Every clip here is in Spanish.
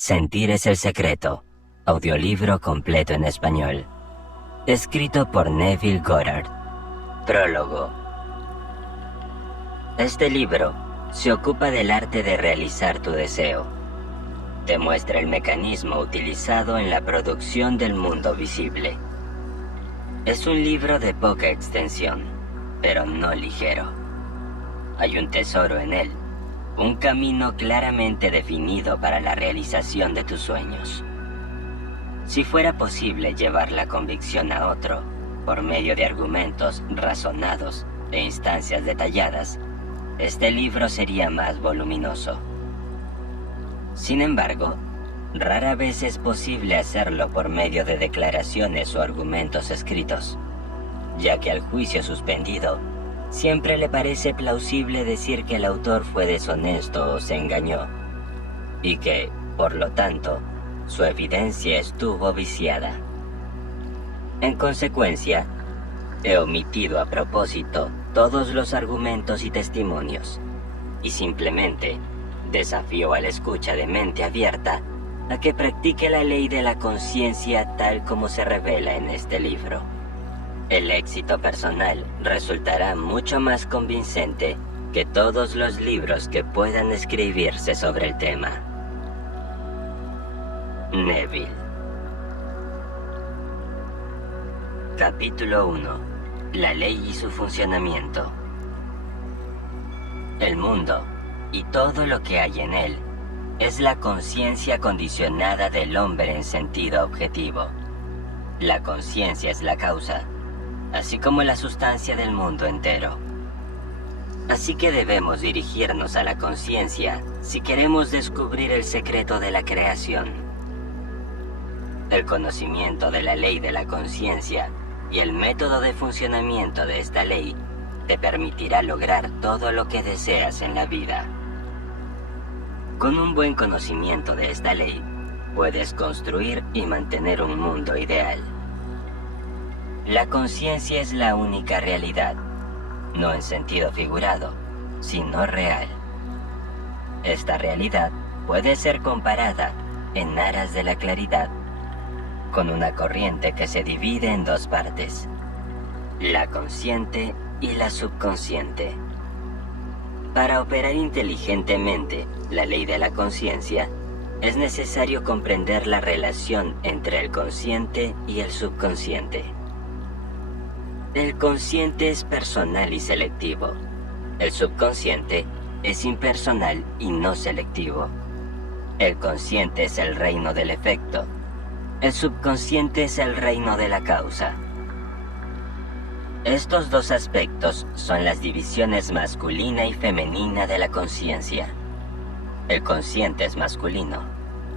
Sentir es el secreto, audiolibro completo en español. Escrito por Neville Goddard. Prólogo. Este libro se ocupa del arte de realizar tu deseo. Te muestra el mecanismo utilizado en la producción del mundo visible. Es un libro de poca extensión, pero no ligero. Hay un tesoro en él. Un camino claramente definido para la realización de tus sueños. Si fuera posible llevar la convicción a otro, por medio de argumentos razonados e instancias detalladas, este libro sería más voluminoso. Sin embargo, rara vez es posible hacerlo por medio de declaraciones o argumentos escritos, ya que al juicio suspendido, siempre le parece plausible decir que el autor fue deshonesto o se engañó, y que, por lo tanto, su evidencia estuvo viciada. En consecuencia, he omitido a propósito todos los argumentos y testimonios, y simplemente desafío al escucha de mente abierta a que practique la ley de la conciencia tal como se revela en este libro. El éxito personal resultará mucho más convincente que todos los libros que puedan escribirse sobre el tema. Neville. Capítulo 1. La ley y su funcionamiento. El mundo, y todo lo que hay en él, es la conciencia condicionada del hombre en sentido objetivo. La conciencia es la causa, así como la sustancia del mundo entero. Así que debemos dirigirnos a la conciencia si queremos descubrir el secreto de la creación. El conocimiento de la ley de la conciencia y el método de funcionamiento de esta ley te permitirá lograr todo lo que deseas en la vida. Con un buen conocimiento de esta ley, puedes construir y mantener un mundo ideal. La conciencia es la única realidad, no en sentido figurado, sino real. Esta realidad puede ser comparada, en aras de la claridad, con una corriente que se divide en dos partes, la consciente y la subconsciente. Para operar inteligentemente la ley de la conciencia, es necesario comprender la relación entre el consciente y el subconsciente. El consciente es personal y selectivo. El subconsciente es impersonal y no selectivo. El consciente es el reino del efecto. El subconsciente es el reino de la causa. Estos dos aspectos son las divisiones masculina y femenina de la conciencia. El consciente es masculino.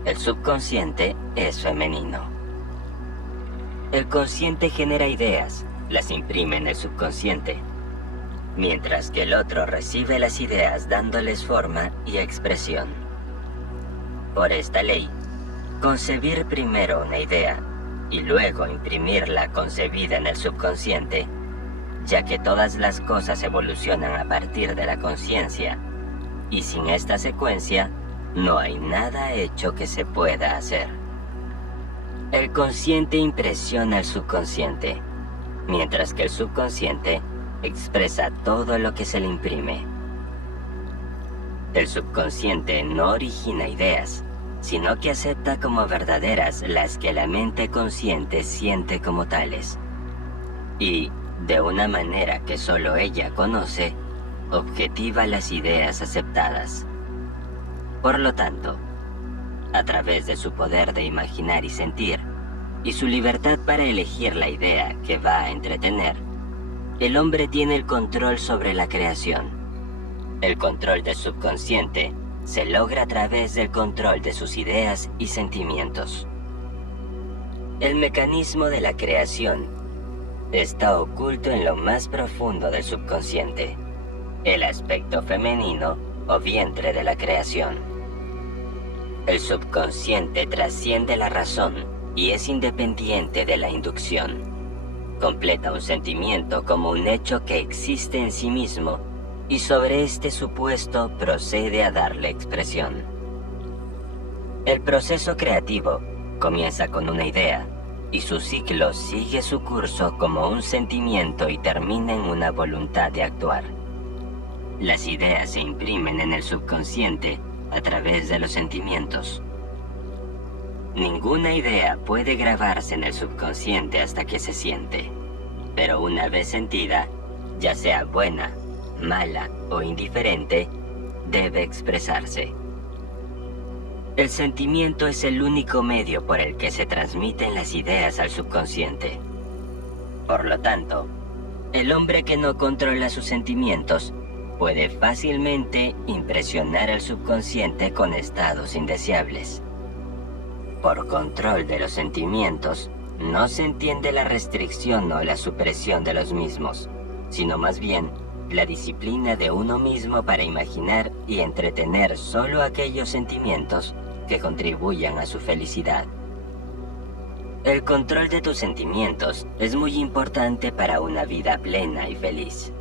El subconsciente es femenino. El consciente genera ideas, las imprime en el subconsciente, mientras que el otro recibe las ideas dándoles forma y expresión. Por esta ley, concebir primero una idea y luego imprimirla concebida en el subconsciente, ya que todas las cosas evolucionan a partir de la conciencia, y sin esta secuencia, no hay nada hecho que se pueda hacer. El consciente impresiona al subconsciente, mientras que el subconsciente expresa todo lo que se le imprime. El subconsciente no origina ideas, sino que acepta como verdaderas las que la mente consciente siente como tales, y, de una manera que solo ella conoce, objetiva las ideas aceptadas. Por lo tanto, a través de su poder de imaginar y sentir, y su libertad para elegir la idea que va a entretener, el hombre tiene el control sobre la creación. El control del subconsciente se logra a través del control de sus ideas y sentimientos. El mecanismo de la creación está oculto en lo más profundo del subconsciente, el aspecto femenino o vientre de la creación. El subconsciente trasciende la razón y es independiente de la inducción. Completa un sentimiento como un hecho que existe en sí mismo y sobre este supuesto procede a darle expresión. El proceso creativo comienza con una idea y su ciclo sigue su curso como un sentimiento y termina en una voluntad de actuar. Las ideas se imprimen en el subconsciente a través de los sentimientos. Ninguna idea puede grabarse en el subconsciente hasta que se siente, pero una vez sentida, ya sea buena, mala o indiferente, debe expresarse. El sentimiento es el único medio por el que se transmiten las ideas al subconsciente. Por lo tanto, el hombre que no controla sus sentimientos puede fácilmente impresionar al subconsciente con estados indeseables. Por control de los sentimientos, no se entiende la restricción o la supresión de los mismos, sino más bien la disciplina de uno mismo para imaginar y entretener solo aquellos sentimientos que contribuyan a su felicidad. El control de tus sentimientos es muy importante para una vida plena y feliz.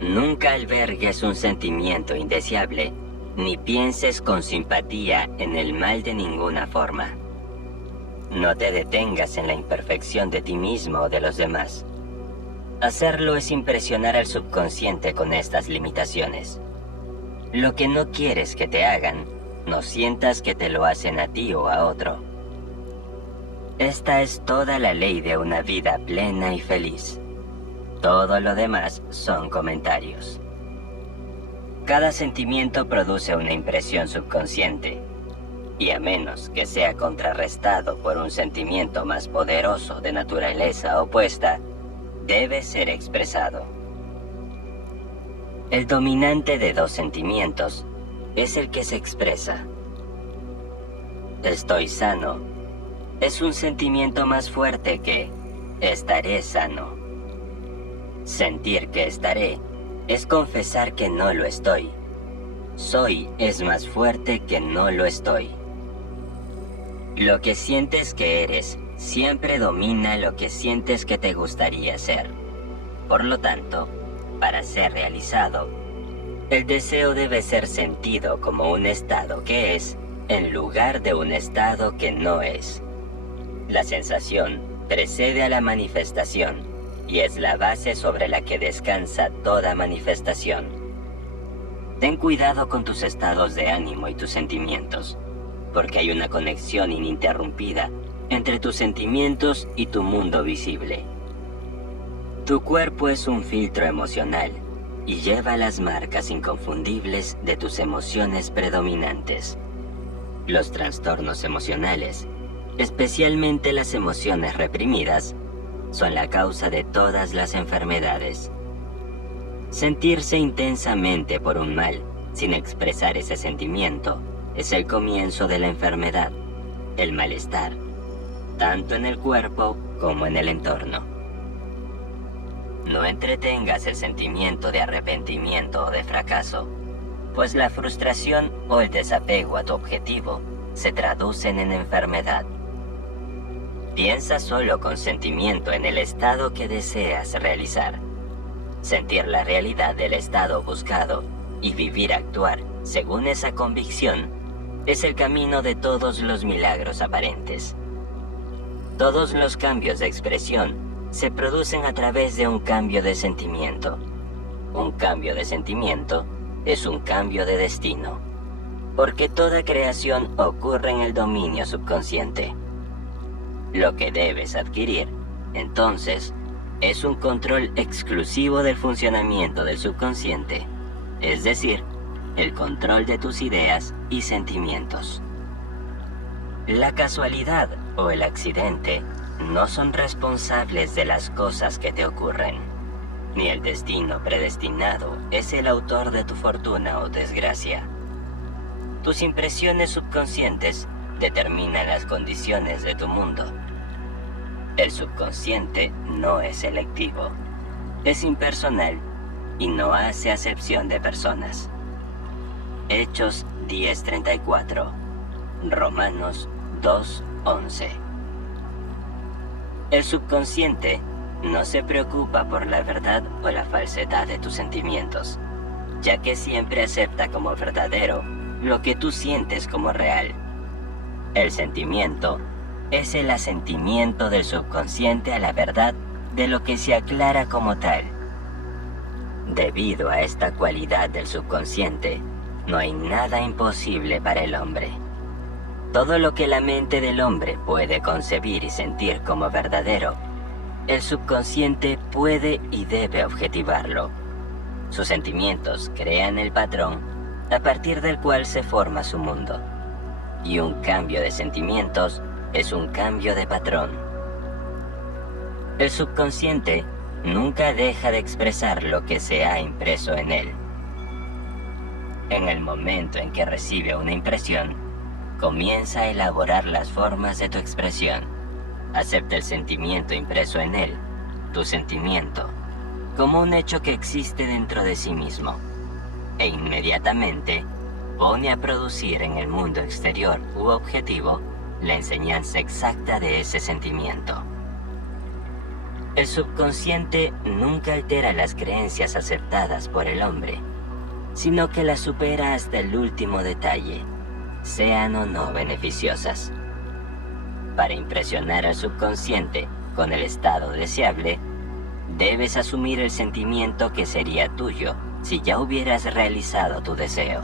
Nunca albergues un sentimiento indeseable, ni pienses con simpatía en el mal de ninguna forma. No te detengas en la imperfección de ti mismo o de los demás. Hacerlo es impresionar al subconsciente con estas limitaciones. Lo que no quieres que te hagan, no sientas que te lo hacen a ti o a otro. Esta es toda la ley de una vida plena y feliz. Todo lo demás son comentarios. Cada sentimiento produce una impresión subconsciente, y a menos que sea contrarrestado por un sentimiento más poderoso de naturaleza opuesta, debe ser expresado. El dominante de dos sentimientos es el que se expresa. Estoy sano es un sentimiento más fuerte que estaré sano. Sentir que estaré es confesar que no lo estoy. Soy es más fuerte que no lo estoy. Lo que sientes que eres siempre domina lo que sientes que te gustaría ser. Por lo tanto, para ser realizado, el deseo debe ser sentido como un estado que es, en lugar de un estado que no es. La sensación precede a la manifestación y es la base sobre la que descansa toda manifestación. Ten cuidado con tus estados de ánimo y tus sentimientos, porque hay una conexión ininterrumpida entre tus sentimientos y tu mundo visible. Tu cuerpo es un filtro emocional y lleva las marcas inconfundibles de tus emociones predominantes. Los trastornos emocionales, especialmente las emociones reprimidas, son la causa de todas las enfermedades. Sentirse intensamente por un mal, sin expresar ese sentimiento, es el comienzo de la enfermedad, el malestar, tanto en el cuerpo como en el entorno. No entretengas el sentimiento de arrepentimiento o de fracaso, pues la frustración o el desapego a tu objetivo se traducen en enfermedad. Piensa solo con sentimiento en el estado que deseas realizar. Sentir la realidad del estado buscado y actuar según esa convicción es el camino de todos los milagros aparentes. Todos los cambios de expresión se producen a través de un cambio de sentimiento. Un cambio de sentimiento es un cambio de destino, porque toda creación ocurre en el dominio subconsciente. Lo que debes adquirir, entonces, es un control exclusivo del funcionamiento del subconsciente, es decir, el control de tus ideas y sentimientos. La casualidad o el accidente no son responsables de las cosas que te ocurren, ni el destino predestinado es el autor de tu fortuna o desgracia. Tus impresiones subconscientes determinan las condiciones de tu mundo. El subconsciente no es selectivo, es impersonal y no hace acepción de personas. Hechos 10:34, Romanos 2:11. El subconsciente no se preocupa por la verdad o la falsedad de tus sentimientos, ya que siempre acepta como verdadero lo que tú sientes como real. El sentimiento es el asentimiento del subconsciente a la verdad de lo que se aclara como tal. Debido a esta cualidad del subconsciente, no hay nada imposible para el hombre. Todo lo que la mente del hombre puede concebir y sentir como verdadero, el subconsciente puede y debe objetivarlo. Sus sentimientos crean el patrón a partir del cual se forma su mundo. Y un cambio de sentimientos es un cambio de patrón. El subconsciente nunca deja de expresar lo que se ha impreso en él. En el momento en que recibe una impresión, comienza a elaborar las formas de tu expresión. Acepta el sentimiento impreso en él, tu sentimiento, como un hecho que existe dentro de sí mismo, e inmediatamente pone a producir en el mundo exterior u objetivo la enseñanza exacta de ese sentimiento. El subconsciente nunca altera las creencias aceptadas por el hombre, sino que las supera hasta el último detalle, sean o no beneficiosas. Para impresionar al subconsciente con el estado deseable, debes asumir el sentimiento que sería tuyo si ya hubieras realizado tu deseo.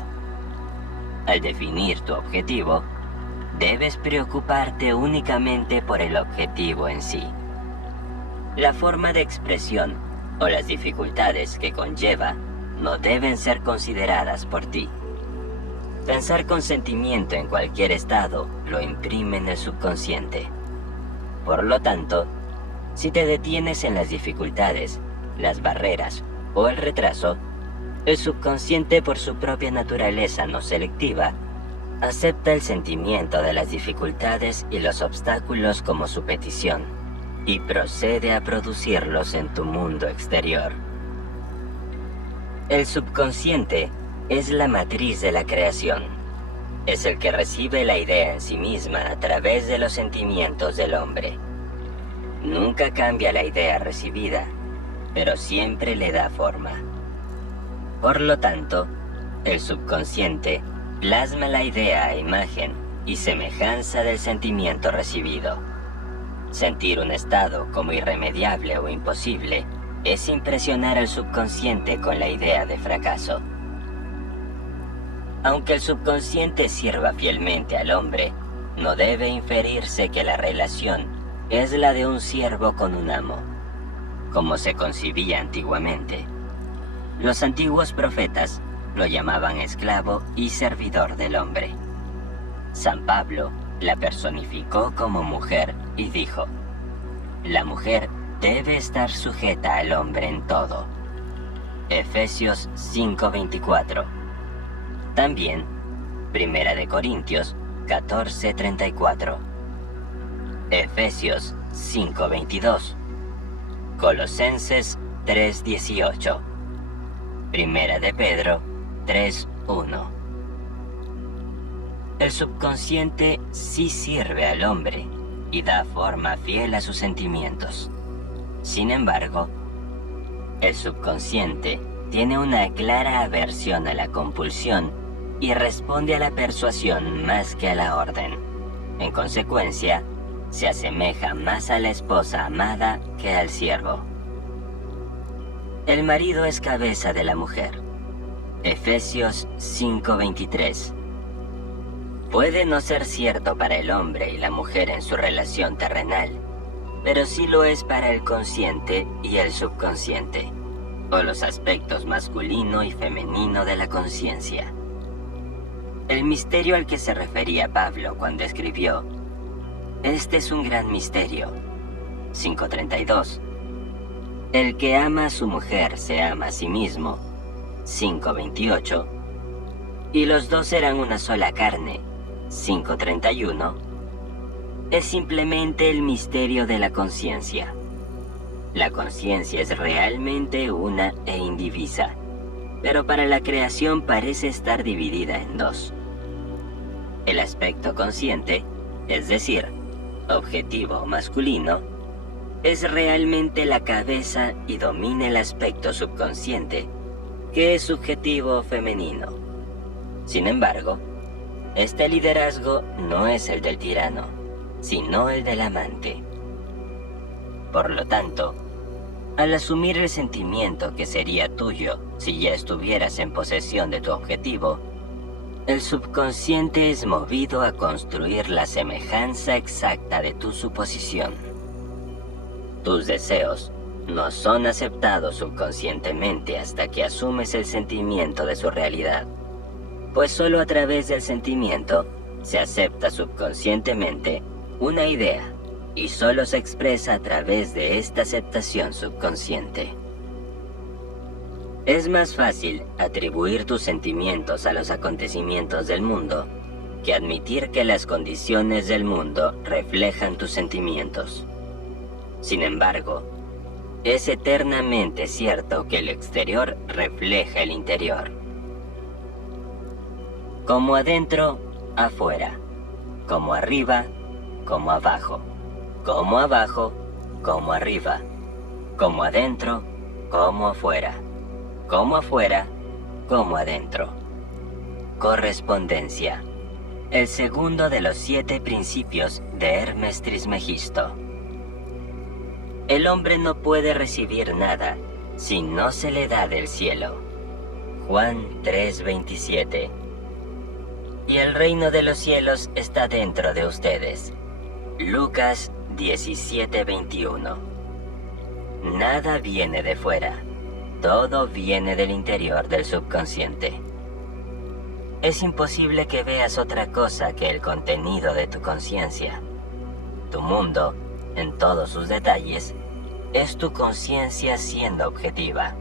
Al definir tu objetivo, debes preocuparte únicamente por el objetivo en sí. La forma de expresión o las dificultades que conlleva no deben ser consideradas por ti. Pensar con sentimiento en cualquier estado lo imprime en el subconsciente. Por lo tanto, si te detienes en las dificultades, las barreras o el retraso, el subconsciente, por su propia naturaleza no selectiva, acepta el sentimiento de las dificultades y los obstáculos como su petición y procede a producirlos en tu mundo exterior. El subconsciente es la matriz de la creación. Es el que recibe la idea en sí misma a través de los sentimientos del hombre. Nunca cambia la idea recibida, pero siempre le da forma. Por lo tanto, el subconsciente plasma la idea a imagen y semejanza del sentimiento recibido. Sentir un estado como irremediable o imposible es impresionar al subconsciente con la idea de fracaso. Aunque el subconsciente sirva fielmente al hombre, no debe inferirse que la relación es la de un siervo con un amo, como se concibía antiguamente. Los antiguos profetas lo llamaban esclavo y servidor del hombre. San Pablo la personificó como mujer y dijo: la mujer debe estar sujeta al hombre en todo. Efesios 5:24. También, 1 de Corintios 14:34. Efesios 5:22. Colosenses 3:18. 1 de Pedro 3:1. El subconsciente sí sirve al hombre y da forma fiel a sus sentimientos. Sin embargo, el subconsciente tiene una clara aversión a la compulsión y responde a la persuasión más que a la orden. En consecuencia, se asemeja más a la esposa amada que al siervo. El marido es cabeza de la mujer. Efesios 5:23. Puede no ser cierto para el hombre y la mujer en su relación terrenal, pero sí lo es para el consciente y el subconsciente, o los aspectos masculino y femenino de la conciencia. El misterio al que se refería Pablo cuando escribió: este es un gran misterio, 5:32. El que ama a su mujer se ama a sí mismo, 5:28. Y los dos serán una sola carne, 5:31. Es simplemente el misterio de la conciencia. La conciencia es realmente una e indivisa, pero para la creación parece estar dividida en dos. El aspecto consciente, es decir, objetivo masculino, es realmente la cabeza y domina el aspecto subconsciente, que es subjetivo femenino. Sin embargo, Este liderazgo no es el del tirano, sino el del amante. Por lo tanto, al asumir el sentimiento que sería tuyo si ya estuvieras en posesión de tu objetivo, el subconsciente es movido a construir la semejanza exacta de tu suposición. Tus deseos no son aceptados subconscientemente hasta que asumes el sentimiento de su realidad, pues solo a través del sentimiento se acepta subconscientemente una idea y solo se expresa a través de esta aceptación subconsciente. Es más fácil atribuir tus sentimientos a los acontecimientos del mundo que admitir que las condiciones del mundo reflejan tus sentimientos. Sin embargo, es eternamente cierto que el exterior refleja el interior. Como adentro, afuera. Como arriba, como abajo. Como abajo, como arriba. Como adentro, como afuera. Como afuera, como adentro. Correspondencia. El segundo de los 7 principios de Hermes Trismegisto. El hombre no puede recibir nada si no se le da del cielo. Juan 3:27. Y el reino de los cielos está dentro de ustedes. Lucas 17:21. Nada viene de fuera, todo viene del interior del subconsciente. Es imposible que veas otra cosa que el contenido de tu conciencia. Tu mundo, en todos sus detalles, es tu conciencia siendo objetiva.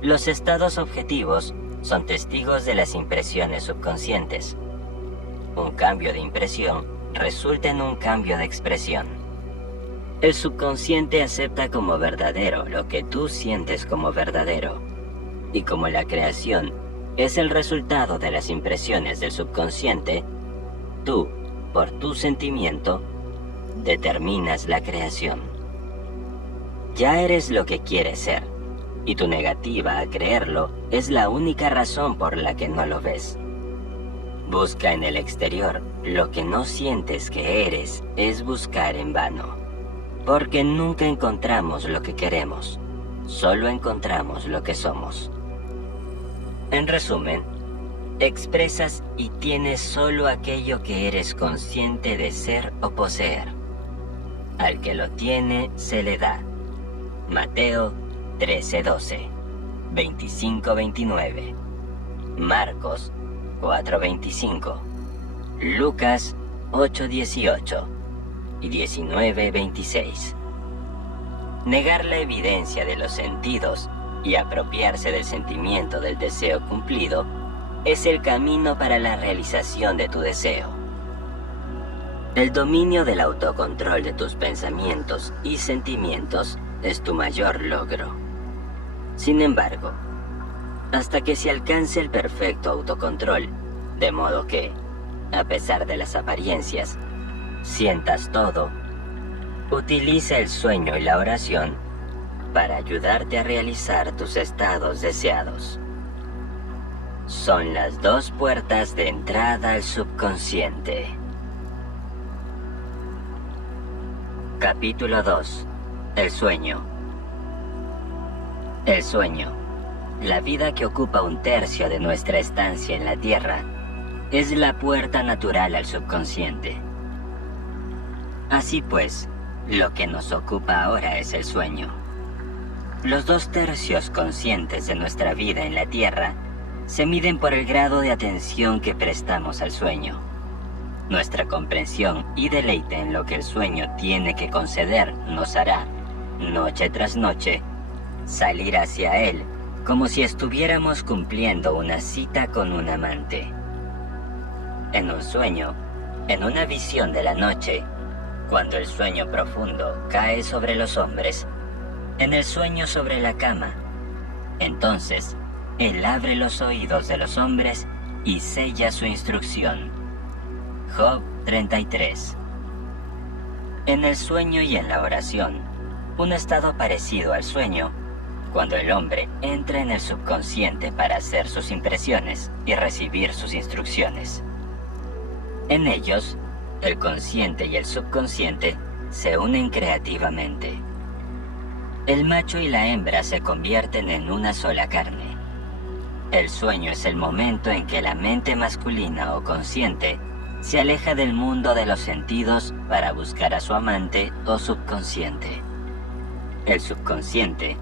Los estados objetivos son testigos de las impresiones subconscientes. Un cambio de impresión resulta en un cambio de expresión. El subconsciente acepta como verdadero lo que tú sientes como verdadero. Y como la creación es el resultado de las impresiones del subconsciente, tú, por tu sentimiento, determinas la creación. Ya eres lo que quieres ser, y tu negativa a creerlo es la única razón por la que no lo ves. Busca en el exterior lo que no sientes que eres, es buscar en vano, porque nunca encontramos lo que queremos, solo encontramos lo que somos. En resumen, expresas y tienes solo aquello que eres consciente de ser o poseer. Al que lo tiene, se le da. Mateo 13:12, 25:29, Marcos 4:25, Lucas 8:18 y 19:26. Negar la evidencia de los sentidos y apropiarse del sentimiento del deseo cumplido es el camino para la realización de tu deseo. El dominio del autocontrol de tus pensamientos y sentimientos es tu mayor logro. Sin embargo, hasta que se alcance el perfecto autocontrol, de modo que, a pesar de las apariencias, sientas todo, utiliza el sueño y la oración para ayudarte a realizar tus estados deseados. Son las 2 puertas de entrada al subconsciente. Capítulo 2. El sueño. El sueño, la vida que ocupa 1/3 de nuestra estancia en la Tierra, es la puerta natural al subconsciente. Así pues, lo que nos ocupa ahora es el sueño. Los 2/3 conscientes de nuestra vida en la Tierra se miden por el grado de atención que prestamos al sueño. Nuestra comprensión y deleite en lo que el sueño tiene que conceder nos hará, noche tras noche, salir hacia él como si estuviéramos cumpliendo una cita con un amante. En un sueño, en una visión de la noche, cuando el sueño profundo cae sobre los hombres, en el sueño sobre la cama, entonces él abre los oídos de los hombres y sella su instrucción. Job 33. En el sueño y en la oración, un estado parecido al sueño, cuando el hombre entra en el subconsciente para hacer sus impresiones y recibir sus instrucciones. En ellos, el consciente y el subconsciente se unen creativamente. El macho y la hembra se convierten en una sola carne. El sueño es el momento en que la mente masculina o consciente se aleja del mundo de los sentidos para buscar a su amante o subconsciente. El subconsciente,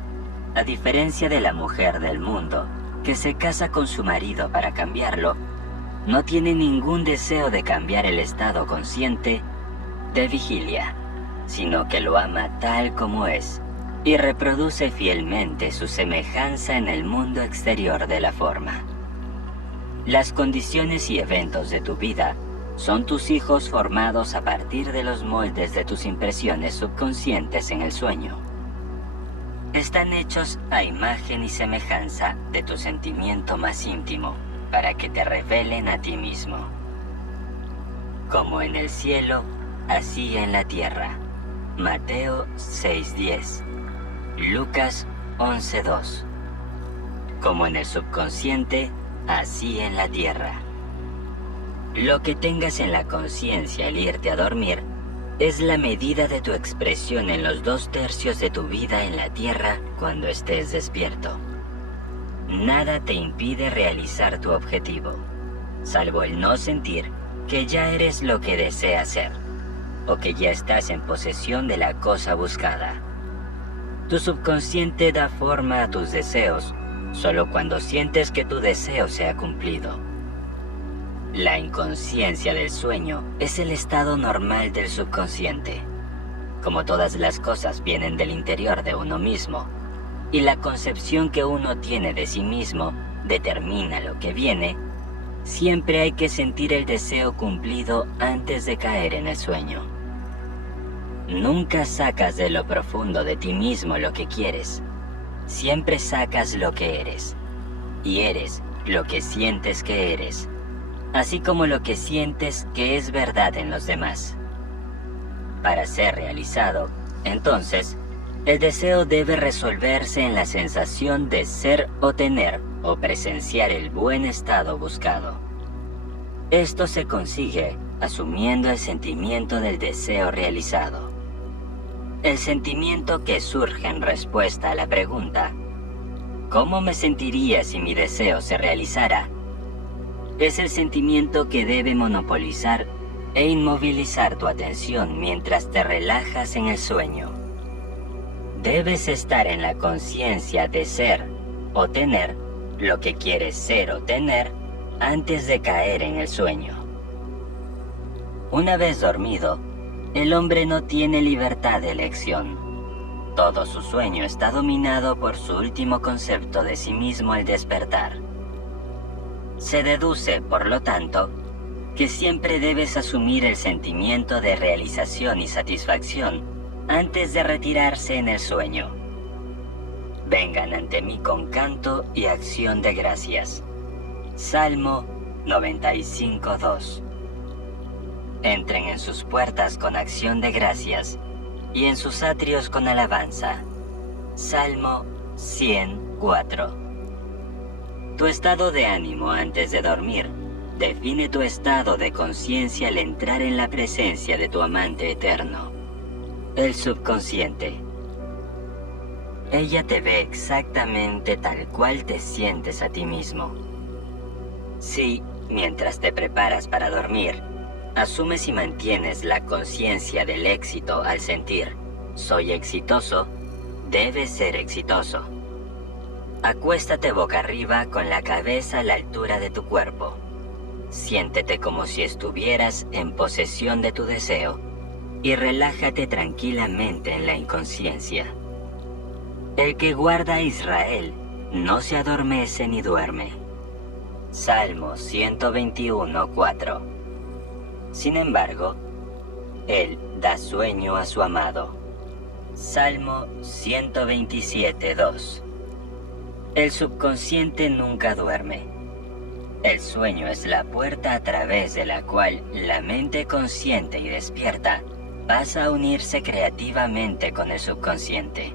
a diferencia de la mujer del mundo, que se casa con su marido para cambiarlo, no tiene ningún deseo de cambiar el estado consciente de vigilia, sino que lo ama tal como es y reproduce fielmente su semejanza en el mundo exterior de la forma. Las condiciones y eventos de tu vida son tus hijos formados a partir de los moldes de tus impresiones subconscientes en el sueño. Están hechos a imagen y semejanza de tu sentimiento más íntimo, para que te revelen a ti mismo. Como en el cielo, así en la tierra. Mateo 6:10. Lucas 11:2. Como en el subconsciente, así en la tierra. Lo que tengas en la conciencia al irte a dormir es la medida de tu expresión en los 2/3 de tu vida en la tierra cuando estés despierto. Nada te impide realizar tu objetivo, salvo el no sentir que ya eres lo que deseas ser, o que ya estás en posesión de la cosa buscada. Tu subconsciente da forma a tus deseos solo cuando sientes que tu deseo se ha cumplido. La inconsciencia del sueño es el estado normal del subconsciente. Como todas las cosas vienen del interior de uno mismo, y la concepción que uno tiene de sí mismo determina lo que viene, siempre hay que sentir el deseo cumplido antes de caer en el sueño. Nunca sacas de lo profundo de ti mismo lo que quieres. Siempre sacas lo que eres. Y eres lo que sientes que eres, así como lo que sientes que es verdad en los demás. Para ser realizado, entonces, el deseo debe resolverse en la sensación de ser o tener o presenciar el buen estado buscado. Esto se consigue asumiendo el sentimiento del deseo realizado. El sentimiento que surge en respuesta a la pregunta, ¿cómo me sentiría si mi deseo se realizara?, es el sentimiento que debe monopolizar e inmovilizar tu atención mientras te relajas en el sueño. Debes estar en la conciencia de ser o tener lo que quieres ser o tener antes de caer en el sueño. Una vez dormido, el hombre no tiene libertad de elección. Todo su sueño está dominado por su último concepto de sí mismo al despertar. Se deduce, por lo tanto, que siempre debes asumir el sentimiento de realización y satisfacción antes de retirarse en el sueño. Vengan ante mí con canto y acción de gracias. Salmo 95:2. Entren en sus puertas con acción de gracias y en sus atrios con alabanza. Salmo 104. Tu estado de ánimo antes de dormir define tu estado de conciencia al entrar en la presencia de tu amante eterno, el subconsciente. Ella te ve exactamente tal cual te sientes a ti mismo. Si, mientras te preparas para dormir, asumes y mantienes la conciencia del éxito al sentir, soy exitoso, debes ser exitoso. Acuéstate boca arriba con la cabeza a la altura de tu cuerpo. Siéntete como si estuvieras en posesión de tu deseo y relájate tranquilamente en la inconsciencia. El que guarda a Israel no se adormece ni duerme. Salmo 121:4. Sin embargo, él da sueño a su amado. Salmo 127:2. El subconsciente nunca duerme. El sueño es la puerta a través de la cual la mente consciente y despierta pasa a unirse creativamente con el subconsciente.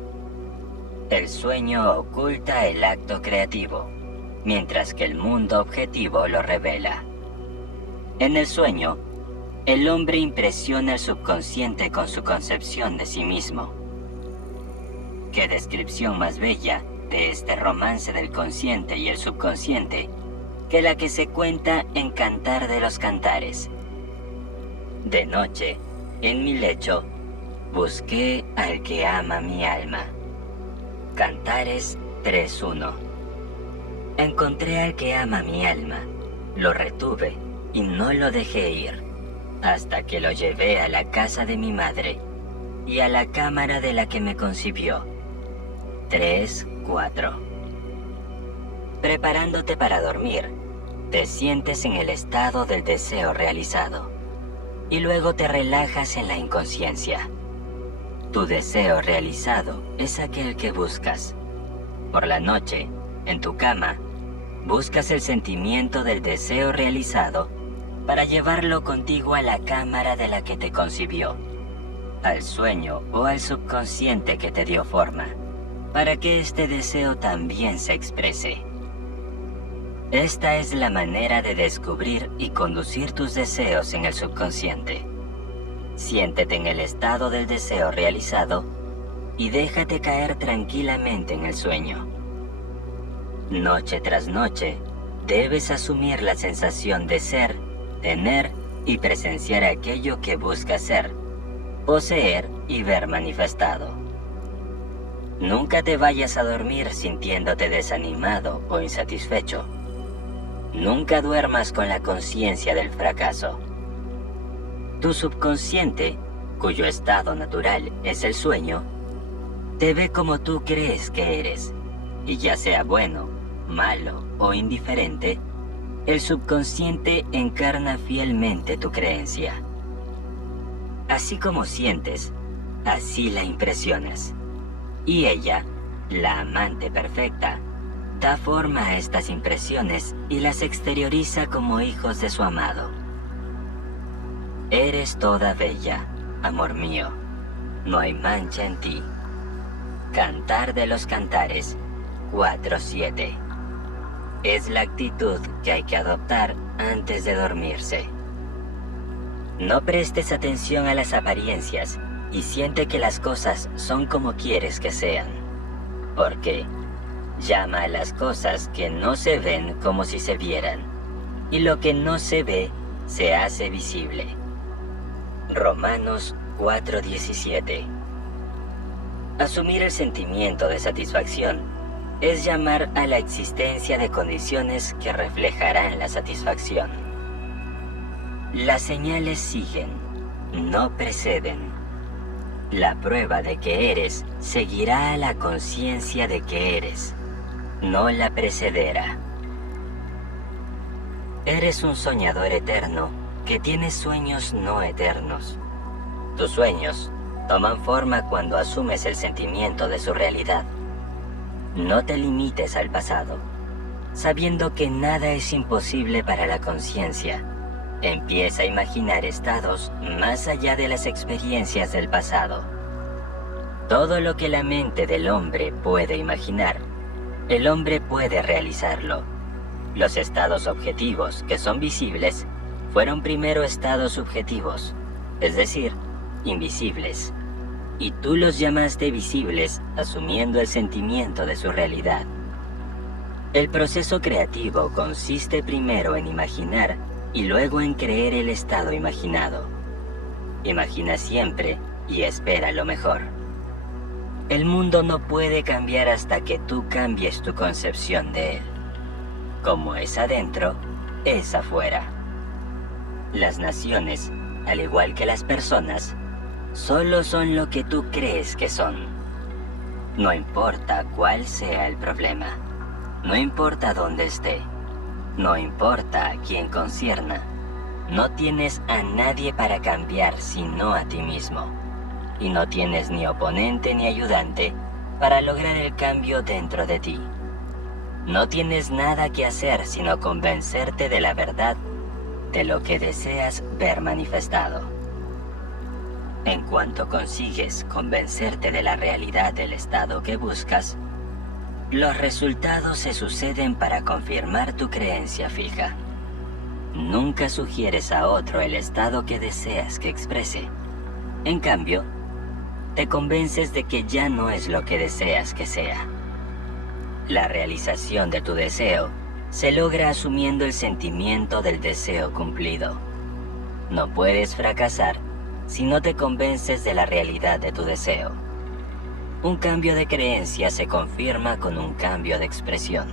El sueño oculta el acto creativo, mientras que el mundo objetivo lo revela. En el sueño, El hombre impresiona al subconsciente con su concepción de sí mismo. ¿Qué descripción más bella de este romance del consciente y el subconsciente que la que se cuenta en Cantar de los Cantares? De noche, en mi lecho, busqué al que ama mi alma. Cantares 3:1. Encontré al que ama mi alma, lo retuve y no lo dejé ir, hasta que lo llevé a la casa de mi madre y a la cámara de la que me concibió. 3:4. Preparándote para dormir, te sientes en el estado del deseo realizado y luego te relajas en la inconsciencia. Tu deseo realizado es aquel que buscas. Por la noche, en tu cama, buscas el sentimiento del deseo realizado para llevarlo contigo a la cámara de la que te concibió, al sueño o al subconsciente que te dio forma, para que este deseo también se exprese. Esta es la manera de descubrir y conducir tus deseos en el subconsciente. Siéntete en el estado del deseo realizado y déjate caer tranquilamente en el sueño. Noche tras noche, debes asumir la sensación de ser, tener y presenciar aquello que buscas ser, poseer y ver manifestado. Nunca te vayas a dormir sintiéndote desanimado o insatisfecho. Nunca duermas con la conciencia del fracaso. Tu subconsciente, cuyo estado natural es el sueño, te ve como tú crees que eres, y ya sea bueno, malo o indiferente, el subconsciente encarna fielmente tu creencia. Así como sientes, así la impresionas. Y ella, la amante perfecta, da forma a estas impresiones y las exterioriza como hijos de su amado. Eres toda bella, amor mío. No hay mancha en ti. Cantar de los Cantares 4:7. Es la actitud que hay que adoptar antes de dormirse. No prestes atención a las apariencias y siente que las cosas son como quieres que sean. Porque llama a las cosas que no se ven como si se vieran, y lo que no se ve se hace visible. Romanos 4:17. Asumir el sentimiento de satisfacción es llamar a la existencia de condiciones que reflejarán la satisfacción. Las señales siguen, no preceden. La prueba de que eres seguirá a la conciencia de que eres, no la precederá. Eres un soñador eterno que tiene sueños no eternos. Tus sueños toman forma cuando asumes el sentimiento de su realidad. No te limites al pasado, sabiendo que nada es imposible para la conciencia. Empieza a imaginar estados más allá de las experiencias del pasado. Todo lo que la mente del hombre puede imaginar, el hombre puede realizarlo. Los estados objetivos, que son visibles, fueron primero estados subjetivos, es decir, invisibles. Y tú los llamaste visibles asumiendo el sentimiento de su realidad. El proceso creativo consiste primero en imaginar y luego en creer el estado imaginado. Imagina siempre y espera lo mejor. El mundo no puede cambiar hasta que tú cambies tu concepción de él. Como es adentro, es afuera. Las naciones, al igual que las personas, solo son lo que tú crees que son. No importa cuál sea el problema, no importa dónde esté, no importa a quién concierna, no tienes a nadie para cambiar sino a ti mismo, y no tienes ni oponente ni ayudante para lograr el cambio dentro de ti. No tienes nada que hacer sino convencerte de la verdad de lo que deseas ver manifestado. En cuanto consigues convencerte de la realidad del estado que buscas, los resultados se suceden para confirmar tu creencia fija. Nunca sugieres a otro el estado que deseas que exprese. En cambio, te convences de que ya no es lo que deseas que sea. La realización de tu deseo se logra asumiendo el sentimiento del deseo cumplido. No puedes fracasar si no te convences de la realidad de tu deseo. Un cambio de creencia se confirma con un cambio de expresión.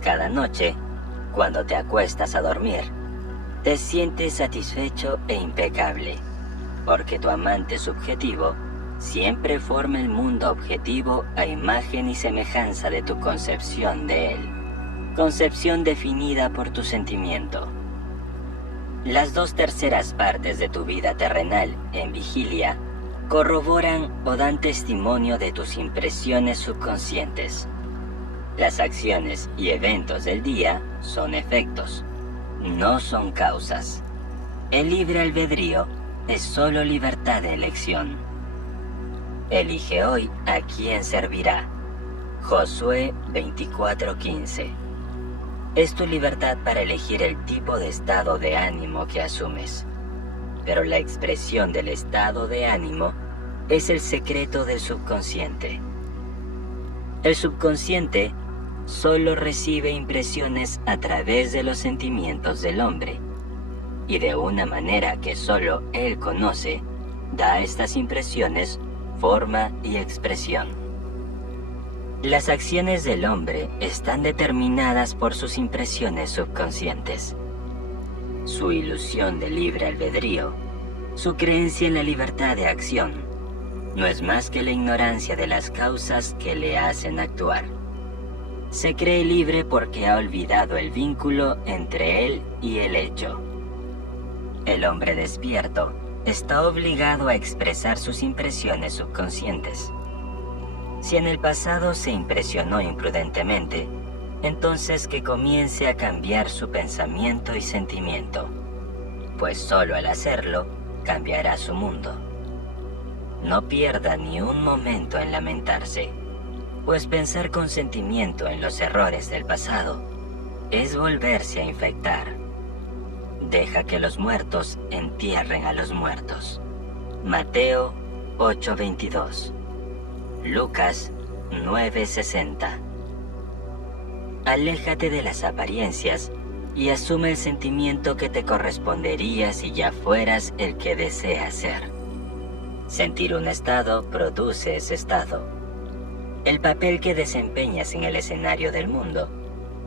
Cada noche, cuando te acuestas a dormir, te sientes satisfecho e impecable, porque tu amante subjetivo siempre forma el mundo objetivo a imagen y semejanza de tu concepción de él, concepción definida por tu sentimiento. Las 2/3 partes de tu vida terrenal en vigilia corroboran o dan testimonio de tus impresiones subconscientes. Las acciones y eventos del día son efectos, no son causas. El libre albedrío es solo libertad de elección. Elige hoy a quién servirá. Josué 24:15. Es tu libertad para elegir el tipo de estado de ánimo que asumes. Pero la expresión del estado de ánimo es el secreto del subconsciente. El subconsciente solo recibe impresiones a través de los sentimientos del hombre, y de una manera que solo él conoce, da a estas impresiones forma y expresión. Las acciones del hombre están determinadas por sus impresiones subconscientes. Su ilusión de libre albedrío, su creencia en la libertad de acción, no es más que la ignorancia de las causas que le hacen actuar. Se cree libre porque ha olvidado el vínculo entre él y el hecho. El hombre despierto está obligado a expresar sus impresiones subconscientes. Si en el pasado se impresionó imprudentemente, entonces que comience a cambiar su pensamiento y sentimiento, pues solo al hacerlo cambiará su mundo. No pierda ni un momento en lamentarse, pues pensar con sentimiento en los errores del pasado es volverse a infectar. Deja que los muertos entierren a los muertos. Mateo 8:22. Lucas 9:60. Aléjate de las apariencias y asume el sentimiento que te correspondería si ya fueras el que deseas ser. Sentir un estado produce ese estado. El papel que desempeñas en el escenario del mundo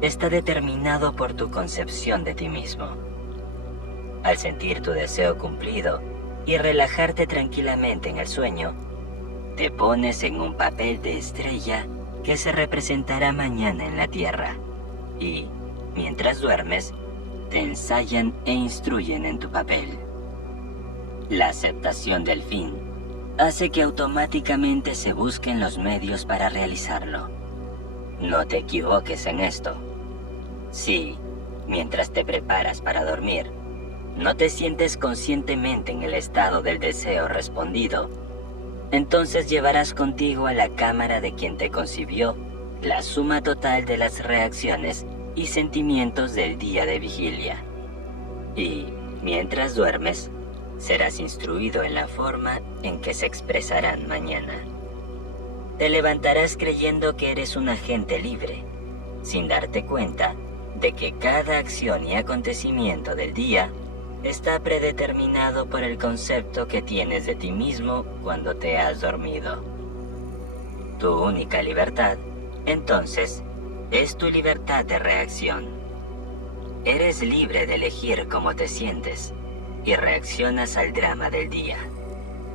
está determinado por tu concepción de ti mismo. Al sentir tu deseo cumplido y relajarte tranquilamente en el sueño, te pones en un papel de estrella que se representará mañana en la Tierra y, mientras duermes, te ensayan e instruyen en tu papel. La aceptación del fin hace que automáticamente se busquen los medios para realizarlo. No te equivoques en esto. Si, mientras te preparas para dormir, no te sientes conscientemente en el estado del deseo respondido, entonces llevarás contigo a la cámara de quien te concibió la suma total de las reacciones y sentimientos del día de vigilia. Y, mientras duermes, serás instruido en la forma en que se expresarán mañana. Te levantarás creyendo que eres un agente libre, sin darte cuenta de que cada acción y acontecimiento del día está predeterminado por el concepto que tienes de ti mismo cuando te has dormido. Tu única libertad, entonces, es tu libertad de reacción. Eres libre de elegir cómo te sientes y reaccionas al drama del día.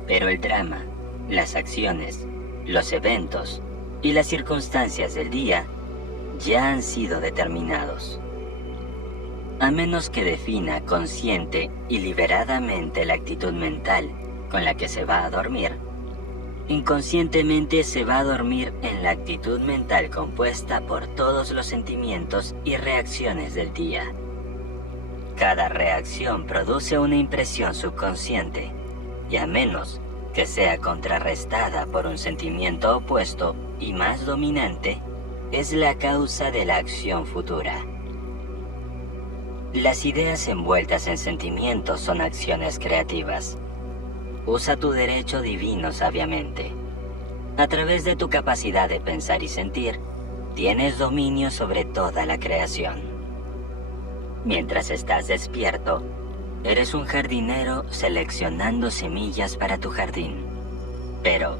Pero el drama, las acciones, los eventos y las circunstancias del día ya han sido determinados. A menos que defina consciente y liberadamente la actitud mental con la que se va a dormir, inconscientemente se va a dormir en la actitud mental compuesta por todos los sentimientos y reacciones del día. Cada reacción produce una impresión subconsciente, y a menos que sea contrarrestada por un sentimiento opuesto y más dominante, es la causa de la acción futura. Las ideas envueltas en sentimientos son acciones creativas. Usa tu derecho divino sabiamente. A través de tu capacidad de pensar y sentir, tienes dominio sobre toda la creación. Mientras estás despierto, eres un jardinero seleccionando semillas para tu jardín. Pero,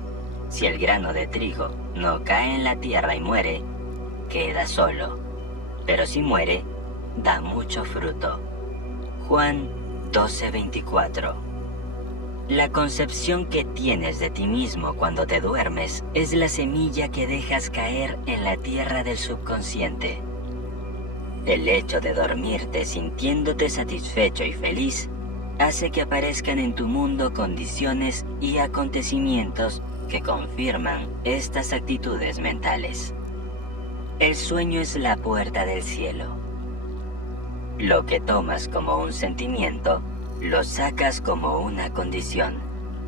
si el grano de trigo no cae en la tierra y muere, queda solo. Pero si muere, da mucho fruto. Juan 12:24. La concepción que tienes de ti mismo cuando te duermes es la semilla que dejas caer en la tierra del subconsciente. El hecho de dormirte sintiéndote satisfecho y feliz hace que aparezcan en tu mundo condiciones y acontecimientos que confirman estas actitudes mentales. El sueño es la puerta del cielo. Lo que tomas como un sentimiento, lo sacas como una condición,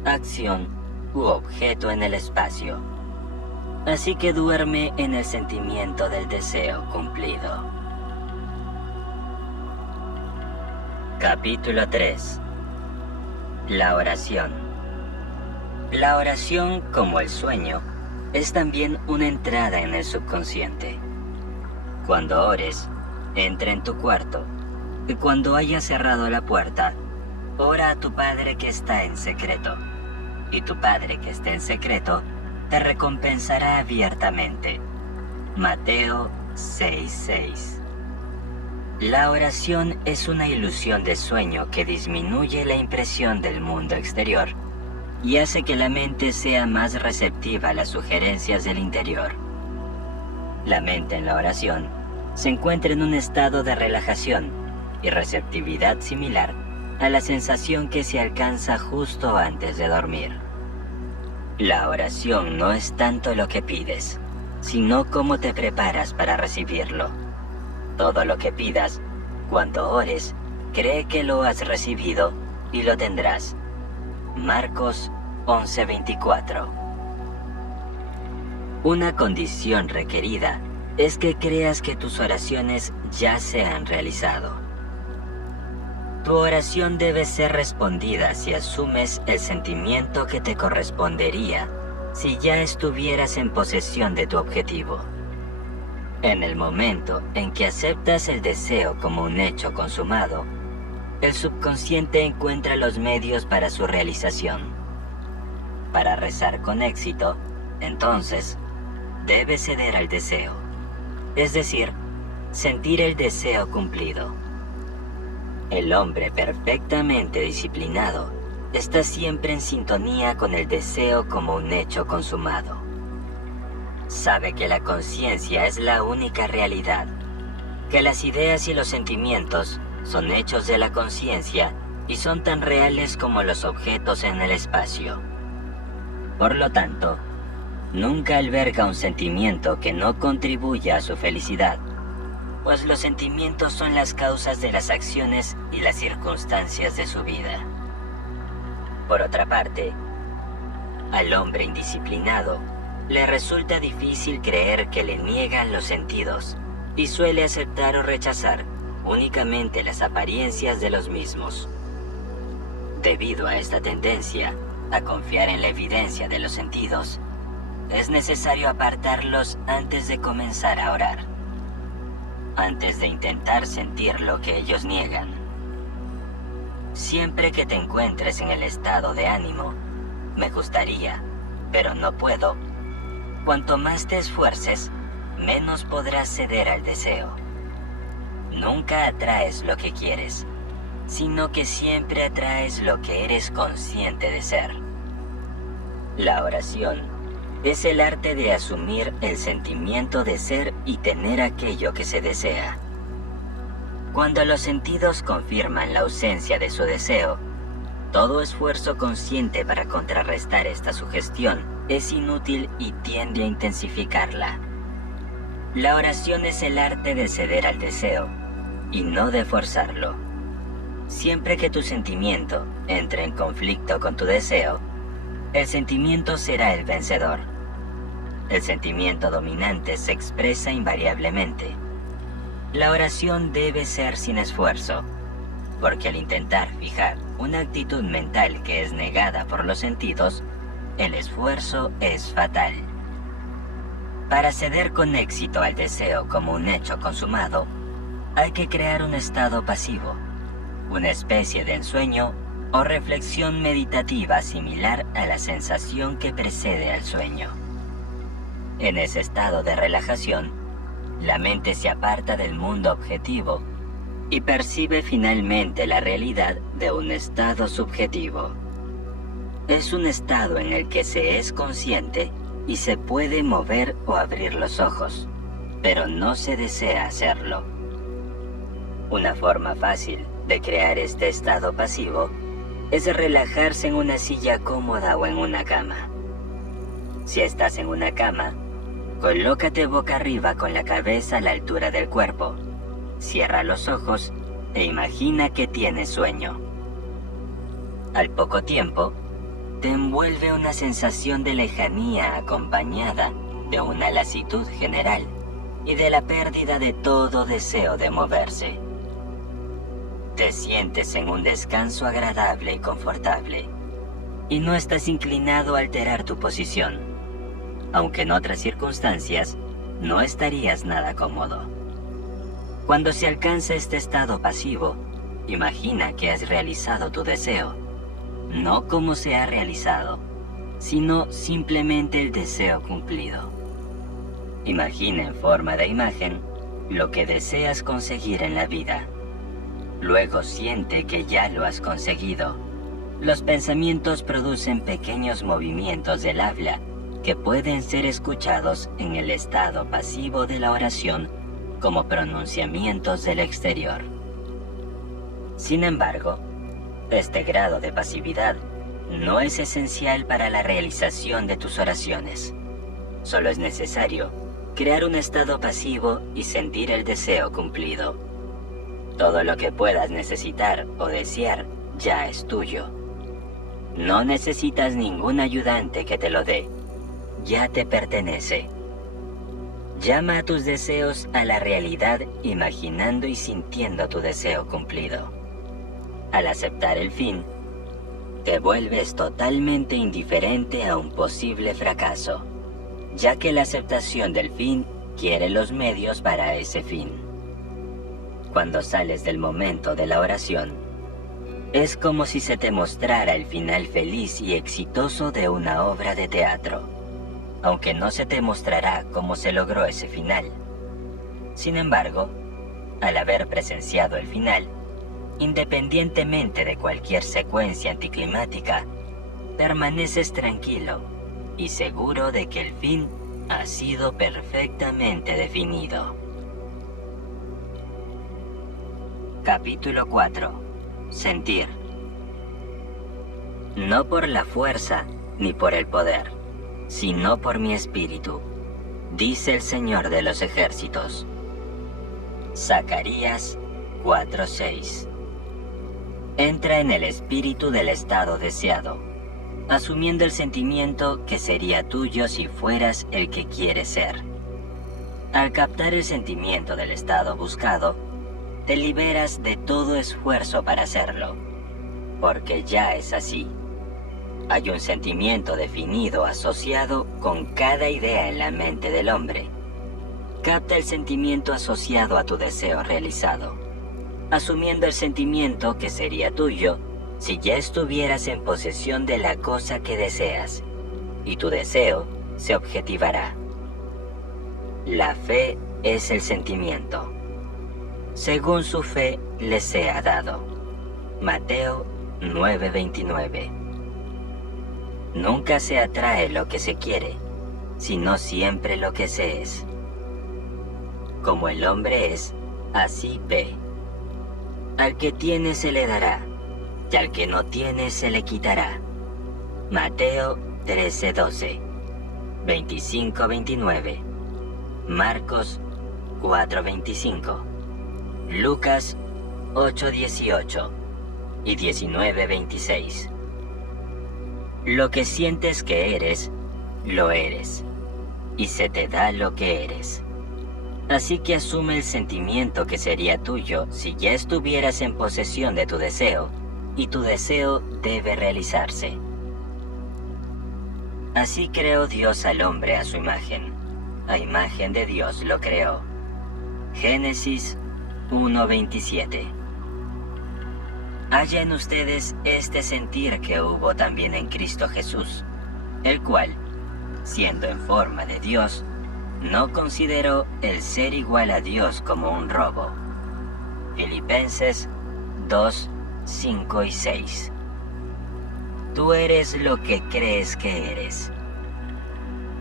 acción u objeto en el espacio. Así que duerme en el sentimiento del deseo cumplido. Capítulo 3. La oración. La oración, como el sueño, es también una entrada en el subconsciente. Cuando ores, entra en tu cuarto, y cuando hayas cerrado la puerta, ora a tu Padre que está en secreto, y tu Padre que está en secreto te recompensará abiertamente. Mateo 6:6. La oración es una ilusión de sueño que disminuye la impresión del mundo exterior y hace que la mente sea más receptiva a las sugerencias del interior. La mente en la oración se encuentra en un estado de relajación y receptividad similar a la sensación que se alcanza justo antes de dormir. La oración no es tanto lo que pides, sino cómo te preparas para recibirlo. Todo lo que pidas, cuando ores, cree que lo has recibido y lo tendrás. Marcos 11:24. Una condición requerida es que creas que tus oraciones ya se han realizado. Tu oración debe ser respondida si asumes el sentimiento que te correspondería si ya estuvieras en posesión de tu objetivo. En el momento en que aceptas el deseo como un hecho consumado, el subconsciente encuentra los medios para su realización. Para rezar con éxito, entonces, debes ceder al deseo, es decir, sentir el deseo cumplido. El hombre perfectamente disciplinado está siempre en sintonía con el deseo como un hecho consumado. Sabe que la conciencia es la única realidad, que las ideas y los sentimientos son hechos de la conciencia y son tan reales como los objetos en el espacio. Por lo tanto, nunca alberga un sentimiento que no contribuya a su felicidad, pues los sentimientos son las causas de las acciones y las circunstancias de su vida. Por otra parte, al hombre indisciplinado le resulta difícil creer que le niegan los sentidos y suele aceptar o rechazar únicamente las apariencias de los mismos. Debido a esta tendencia a confiar en la evidencia de los sentidos, es necesario apartarlos antes de comenzar a orar, antes de intentar sentir lo que ellos niegan. Siempre que te encuentres en el estado de ánimo, me gustaría, pero no puedo, cuanto más te esfuerces, menos podrás ceder al deseo. Nunca atraes lo que quieres, sino que siempre atraes lo que eres consciente de ser. La oración es el arte de asumir el sentimiento de ser y tener aquello que se desea. Cuando los sentidos confirman la ausencia de su deseo, todo esfuerzo consciente para contrarrestar esta sugestión es inútil y tiende a intensificarla. La oración es el arte de ceder al deseo y no de forzarlo. Siempre que tu sentimiento entre en conflicto con tu deseo, el sentimiento será el vencedor. El sentimiento dominante se expresa invariablemente. La oración debe ser sin esfuerzo, porque al intentar fijar una actitud mental que es negada por los sentidos, el esfuerzo es fatal. Para acceder con éxito al deseo como un hecho consumado, hay que crear un estado pasivo, una especie de ensueño o reflexión meditativa similar a la sensación que precede al sueño. En ese estado de relajación, la mente se aparta del mundo objetivo y percibe finalmente la realidad de un estado subjetivo. Es un estado en el que se es consciente y se puede mover o abrir los ojos, pero no se desea hacerlo. Una forma fácil de crear este estado pasivo es relajarse en una silla cómoda o en una cama. Si estás en una cama, colócate boca arriba con la cabeza a la altura del cuerpo. Cierra los ojos e imagina que tienes sueño. Al poco tiempo, te envuelve una sensación de lejanía acompañada de una lasitud general y de la pérdida de todo deseo de moverse. Te sientes en un descanso agradable y confortable, y no estás inclinado a alterar tu posición, aunque en otras circunstancias no estarías nada cómodo. Cuando se alcanza este estado pasivo, imagina que has realizado tu deseo, no como se ha realizado, sino simplemente el deseo cumplido. Imagina en forma de imagen lo que deseas conseguir en la vida. Luego siente que ya lo has conseguido. Los pensamientos producen pequeños movimientos del habla que pueden ser escuchados en el estado pasivo de la oración como pronunciamientos del exterior. Sin embargo, este grado de pasividad no es esencial para la realización de tus oraciones. Solo es necesario crear un estado pasivo y sentir el deseo cumplido. Todo lo que puedas necesitar o desear ya es tuyo. No necesitas ningún ayudante que te lo dé. Ya te pertenece. Llama a tus deseos a la realidad imaginando y sintiendo tu deseo cumplido. Al aceptar el fin, te vuelves totalmente indiferente a un posible fracaso, ya que la aceptación del fin quiere los medios para ese fin. Cuando sales del momento de la oración, es como si se te mostrara el final feliz y exitoso de una obra de teatro, aunque no se te mostrará cómo se logró ese final. Sin embargo, al haber presenciado el final, independientemente de cualquier secuencia anticlimática, permaneces tranquilo y seguro de que el fin ha sido perfectamente definido. Capítulo 4. Sentir. No por la fuerza ni por el poder, sino por mi espíritu, dice el Señor de los ejércitos. Zacarías 4:6. Entra en el espíritu del estado deseado, asumiendo el sentimiento que sería tuyo si fueras el que quieres ser. Al captar el sentimiento del estado buscado, te liberas de todo esfuerzo para hacerlo, porque ya es así. Hay un sentimiento definido asociado con cada idea en la mente del hombre. Capta el sentimiento asociado a tu deseo realizado, asumiendo el sentimiento que sería tuyo si ya estuvieras en posesión de la cosa que deseas, y tu deseo se objetivará. La fe es el sentimiento. Según su fe les sea dado. Mateo 9:29. Nunca se atrae lo que se quiere, sino siempre lo que se es. Como el hombre es, así ve. Al que tiene se le dará, y al que no tiene se le quitará. Mateo 13:12, 25:29, Marcos 4:25, Lucas 8:18 y 19:26. Lo que sientes que eres, lo eres, y se te da lo que eres. Así que asume el sentimiento que sería tuyo si ya estuvieras en posesión de tu deseo, y tu deseo debe realizarse. Así creó Dios al hombre a su imagen. A imagen de Dios lo creó. Génesis 1:27. Haya en ustedes este sentir que hubo también en Cristo Jesús, el cual, siendo en forma de Dios, no consideró el ser igual a Dios como un robo. Filipenses 2, 5 y 6. Tú eres lo que crees que eres.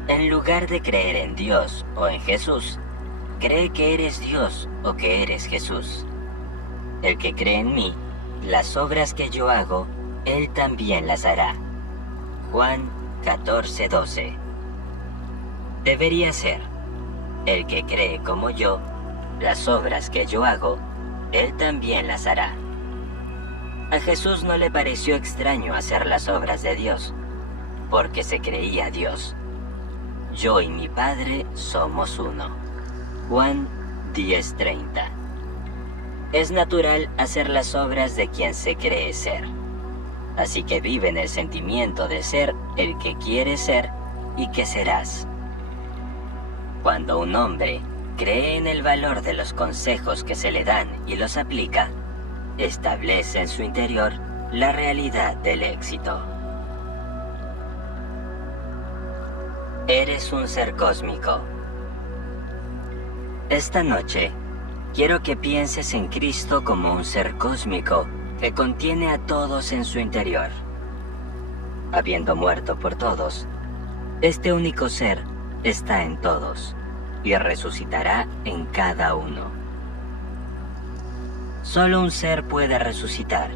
En lugar de creer en Dios o en Jesús, cree que eres Dios o que eres Jesús. El que cree en mí, las obras que yo hago, él también las hará. Juan 14:12. Debería ser, el que cree como yo, las obras que yo hago, él también las hará. A Jesús no le pareció extraño hacer las obras de Dios, porque se creía Dios. Yo y mi Padre somos uno. Juan 10:30. Es natural hacer las obras de quien se cree ser. Así que vive en el sentimiento de ser el que quiere ser y que serás. Cuando un hombre cree en el valor de los consejos que se le dan y los aplica, establece en su interior la realidad del éxito. Eres un ser cósmico. Esta noche, quiero que pienses en Cristo como un ser cósmico que contiene a todos en su interior. Habiendo muerto por todos, este único ser está en todos y resucitará en cada uno. Solo un ser puede resucitar,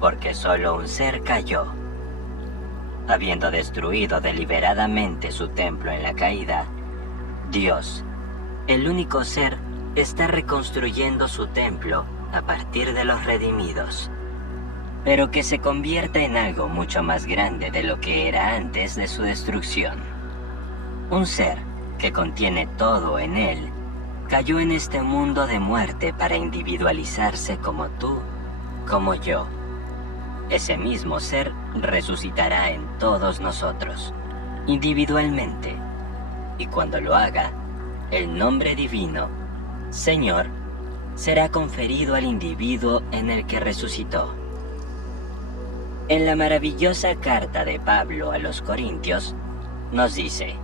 porque solo un ser cayó. Habiendo destruido deliberadamente su templo en la caída, Dios, el único ser, está reconstruyendo su templo a partir de los redimidos, pero que se convierta en algo mucho más grande de lo que era antes de su destrucción. Un ser que contiene todo en él, cayó en este mundo de muerte para individualizarse como tú, como yo. Ese mismo ser resucitará en todos nosotros, individualmente, y cuando lo haga, el nombre divino, Señor, será conferido al individuo en el que resucitó. En la maravillosa carta de Pablo a los Corintios, nos dice: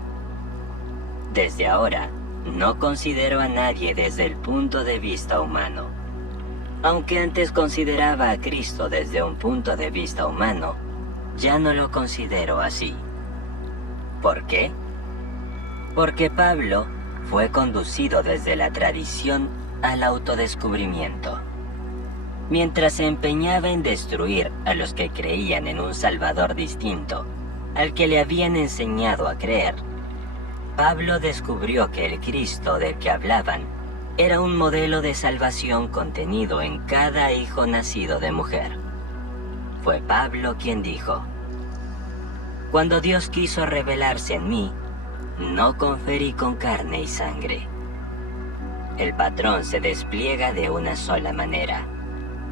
desde ahora, no considero a nadie desde el punto de vista humano. Aunque antes consideraba a Cristo desde un punto de vista humano, ya no lo considero así. ¿Por qué? Porque Pablo fue conducido desde la tradición al autodescubrimiento. Mientras se empeñaba en destruir a los que creían en un Salvador distinto al que le habían enseñado a creer, Pablo descubrió que el Cristo del que hablaban era un modelo de salvación contenido en cada hijo nacido de mujer. Fue Pablo quien dijo: cuando Dios quiso revelarse en mí, no conferí con carne y sangre. El patrón se despliega de una sola manera,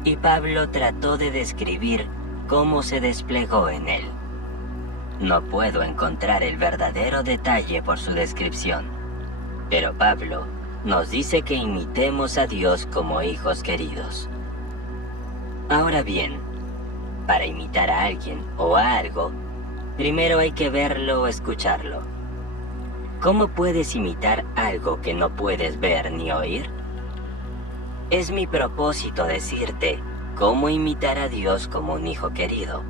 y Pablo trató de describir cómo se desplegó en él. No puedo encontrar el verdadero detalle por su descripción, pero Pablo nos dice que imitemos a Dios como hijos queridos. Ahora bien, para imitar a alguien o a algo, primero hay que verlo o escucharlo. ¿Cómo puedes imitar algo que no puedes ver ni oír? Es mi propósito decirte cómo imitar a Dios como un hijo querido,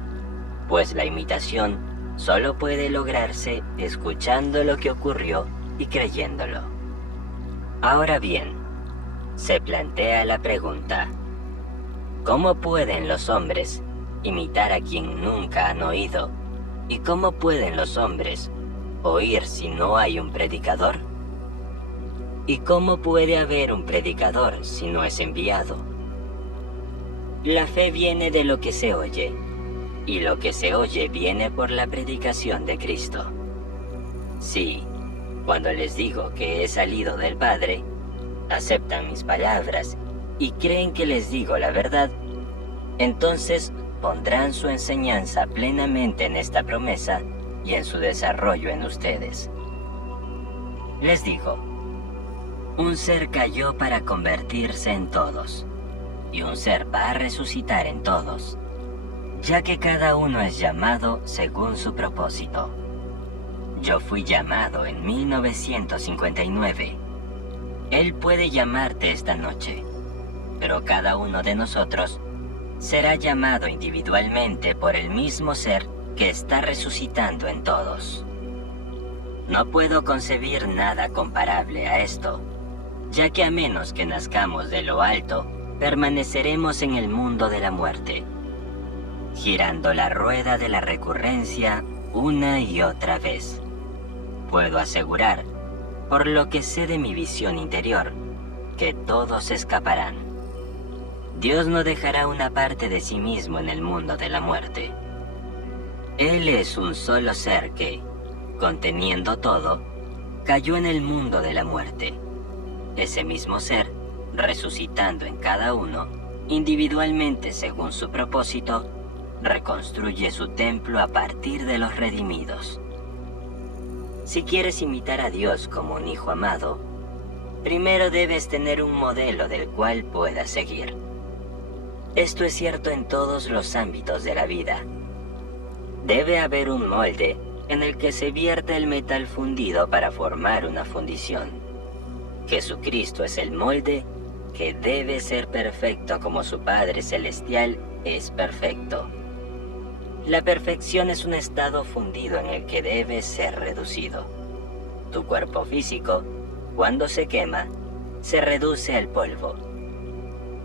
pues la imitación solo puede lograrse escuchando lo que ocurrió y creyéndolo. Ahora bien, se plantea la pregunta: ¿cómo pueden los hombres imitar a quien nunca han oído? ¿Y cómo pueden los hombres oír si no hay un predicador? ¿Y cómo puede haber un predicador si no es enviado? La fe viene de lo que se oye, y lo que se oye viene por la predicación de Cristo. Sí, cuando les digo que he salido del Padre, aceptan mis palabras y creen que les digo la verdad, entonces pondrán su enseñanza plenamente en esta promesa y en su desarrollo en ustedes. Les digo, un ser cayó para convertirse en todos, y un ser va a resucitar en todos, ya que cada uno es llamado según su propósito. Yo fui llamado en 1959. Él puede llamarte esta noche, pero cada uno de nosotros será llamado individualmente por el mismo ser que está resucitando en todos. No puedo concebir nada comparable a esto, ya que a menos que nazcamos de lo alto, permaneceremos en el mundo de la muerte, girando la rueda de la recurrencia una y otra vez. Puedo asegurar, por lo que sé de mi visión interior, que todos escaparán. Dios no dejará una parte de sí mismo en el mundo de la muerte. Él es un solo ser que, conteniendo todo, cayó en el mundo de la muerte. Ese mismo ser, resucitando en cada uno, individualmente según su propósito, reconstruye su templo a partir de los redimidos. Si quieres imitar a Dios como un hijo amado, primero debes tener un modelo del cual puedas seguir. Esto es cierto en todos los ámbitos de la vida. Debe haber un molde en el que se vierte el metal fundido para formar una fundición. Jesucristo es el molde que debe ser perfecto como su Padre Celestial es perfecto. La perfección es un estado fundido en el que debe ser reducido. Tu cuerpo físico, cuando se quema, se reduce al polvo.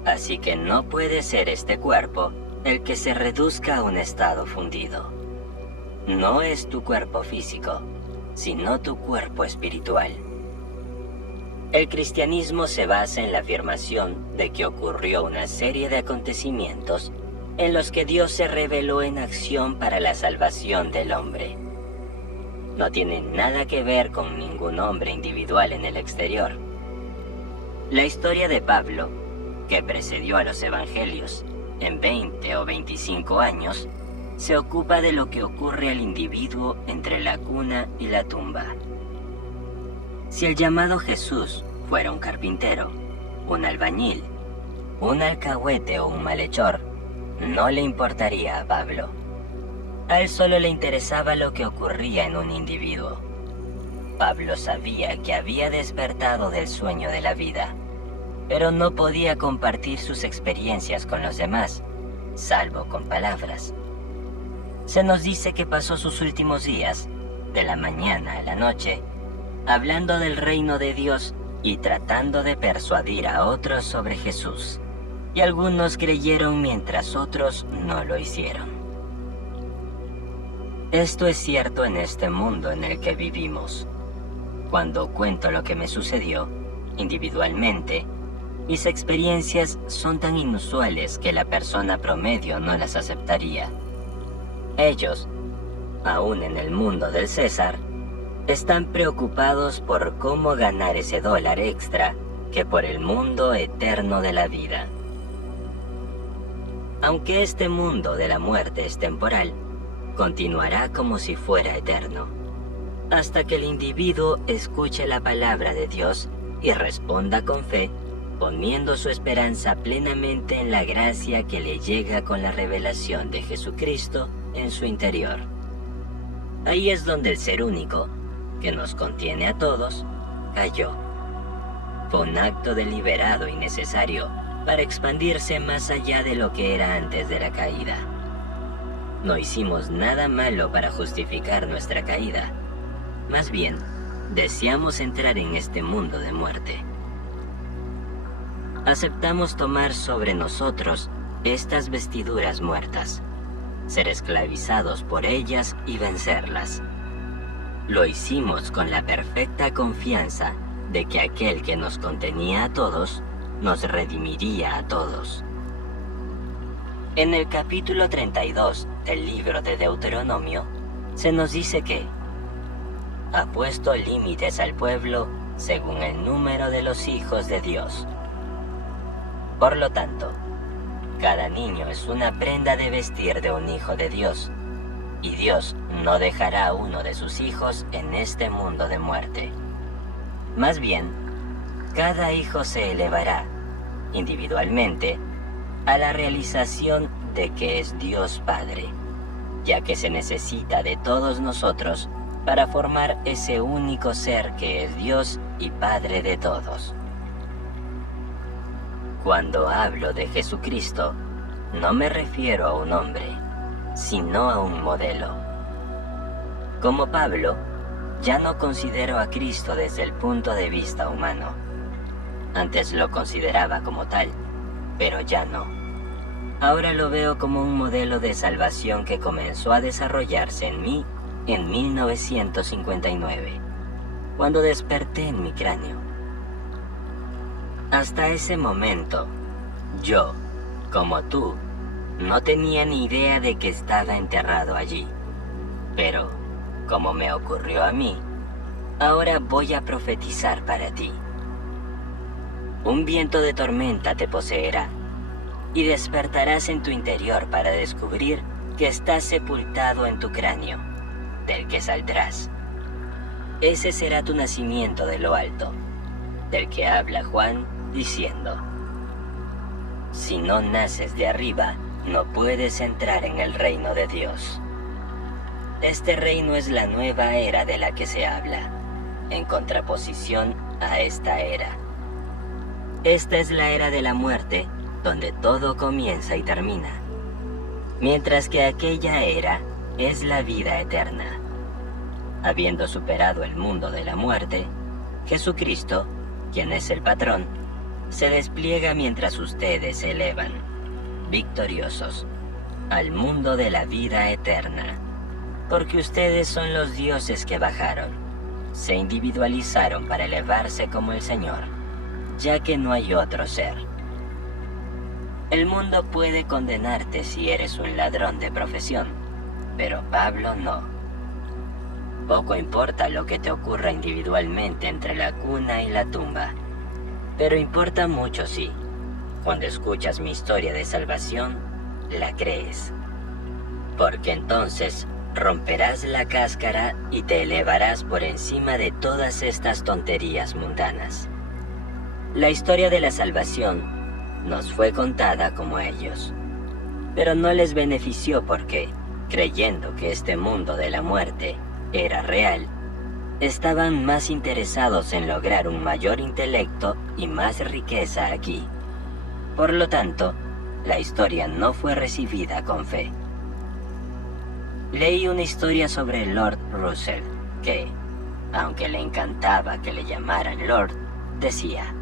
Así que no puede ser este cuerpo el que se reduzca a un estado fundido. No es tu cuerpo físico, sino tu cuerpo espiritual. El cristianismo se basa en la afirmación de que ocurrió una serie de acontecimientos en los que Dios se reveló en acción para la salvación del hombre. No tiene nada que ver con ningún hombre individual en el exterior. La historia de Pablo, que precedió a los evangelios en 20 o 25 años, se ocupa de lo que ocurre al individuo entre la cuna y la tumba. Si el llamado Jesús fuera un carpintero, un albañil, un alcahuete o un malhechor, no le importaría a Pablo. A él solo le interesaba lo que ocurría en un individuo. Pablo sabía que había despertado del sueño de la vida, pero no podía compartir sus experiencias con los demás, salvo con palabras. Se nos dice que pasó sus últimos días, de la mañana a la noche, hablando del reino de Dios y tratando de persuadir a otros sobre Jesús. Y algunos creyeron mientras otros no lo hicieron. Esto es cierto en este mundo en el que vivimos. Cuando cuento lo que me sucedió, individualmente, mis experiencias son tan inusuales que la persona promedio no las aceptaría. Ellos, aún en el mundo del César, están preocupados por cómo ganar ese dólar extra que por el mundo eterno de la vida. Aunque este mundo de la muerte es temporal, continuará como si fuera eterno, hasta que el individuo escuche la palabra de Dios y responda con fe, poniendo su esperanza plenamente en la gracia que le llega con la revelación de Jesucristo en su interior. Ahí es donde el ser único, que nos contiene a todos, cayó. Fue un acto deliberado y necesario para expandirse más allá de lo que era antes de la caída. No hicimos nada malo para justificar nuestra caída. Más bien, deseamos entrar en este mundo de muerte. Aceptamos tomar sobre nosotros estas vestiduras muertas, ser esclavizados por ellas y vencerlas. Lo hicimos con la perfecta confianza de que aquel que nos contenía a todos, nos redimiría a todos. En el capítulo 32 del libro de Deuteronomio, se nos dice que ha puesto límites al pueblo según el número de los hijos de Dios. Por lo tanto, cada niño es una prenda de vestir de un hijo de Dios, y Dios no dejará a uno de sus hijos en este mundo de muerte. Más bien, cada hijo se elevará, individualmente, a la realización de que es Dios Padre, ya que se necesita de todos nosotros para formar ese único ser que es Dios y Padre de todos. Cuando hablo de Jesucristo, no me refiero a un hombre, sino a un modelo. Como Pablo, ya no considero a Cristo desde el punto de vista humano. Antes lo consideraba como tal, pero ya no. Ahora lo veo como un modelo de salvación que comenzó a desarrollarse en mí en 1959, cuando desperté en mi cráneo. Hasta ese momento, yo, como tú, no tenía ni idea de que estaba enterrado allí. Pero, como me ocurrió a mí, ahora voy a profetizar para ti. Un viento de tormenta te poseerá, y despertarás en tu interior para descubrir que estás sepultado en tu cráneo, del que saldrás. Ese será tu nacimiento de lo alto, del que habla Juan diciendo: si no naces de arriba, no puedes entrar en el reino de Dios. Este reino es la nueva era de la que se habla, en contraposición a esta era. Esta es la era de la muerte, donde todo comienza y termina, mientras que aquella era es la vida eterna. Habiendo superado el mundo de la muerte, Jesucristo, quien es el patrón, se despliega mientras ustedes se elevan, victoriosos, al mundo de la vida eterna, porque ustedes son los dioses que bajaron, se individualizaron para elevarse como el Señor, ya que no hay otro ser. El mundo puede condenarte si eres un ladrón de profesión, pero Pablo no. Poco importa lo que te ocurra individualmente entre la cuna y la tumba, pero importa mucho si, cuando escuchas mi historia de salvación, la crees. Porque entonces romperás la cáscara y te elevarás por encima de todas estas tonterías mundanas. La historia de la salvación nos fue contada como ellos, pero no les benefició porque, creyendo que este mundo de la muerte era real, estaban más interesados en lograr un mayor intelecto y más riqueza aquí. Por lo tanto, la historia no fue recibida con fe. Leí una historia sobre Lord Russell, que, aunque le encantaba que le llamaran Lord, decía: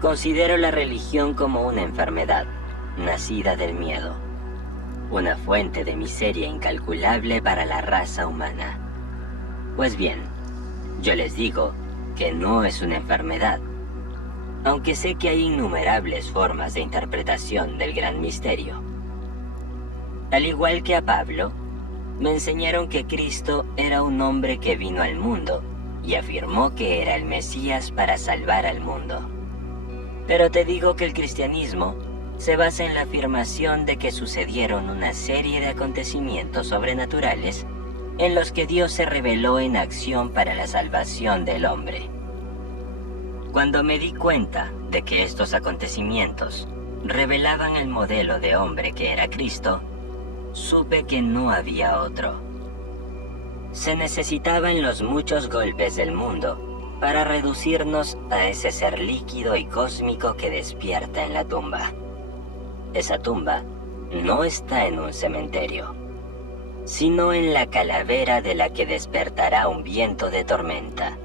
considero la religión como una enfermedad, nacida del miedo, una fuente de miseria incalculable para la raza humana. Pues bien, yo les digo que no es una enfermedad, aunque sé que hay innumerables formas de interpretación del gran misterio. Al igual que a Pablo, me enseñaron que Cristo era un hombre que vino al mundo y afirmó que era el Mesías para salvar al mundo. Pero te digo que el cristianismo se basa en la afirmación de que sucedieron una serie de acontecimientos sobrenaturales en los que Dios se reveló en acción para la salvación del hombre. Cuando me di cuenta de que estos acontecimientos revelaban el modelo de hombre que era Cristo, supe que no había otro. Se necesitaban los muchos golpes del mundo para reducirnos a ese ser líquido y cósmico que despierta en la tumba. Esa tumba no está en un cementerio, sino en la calavera de la que despertará un viento de tormenta.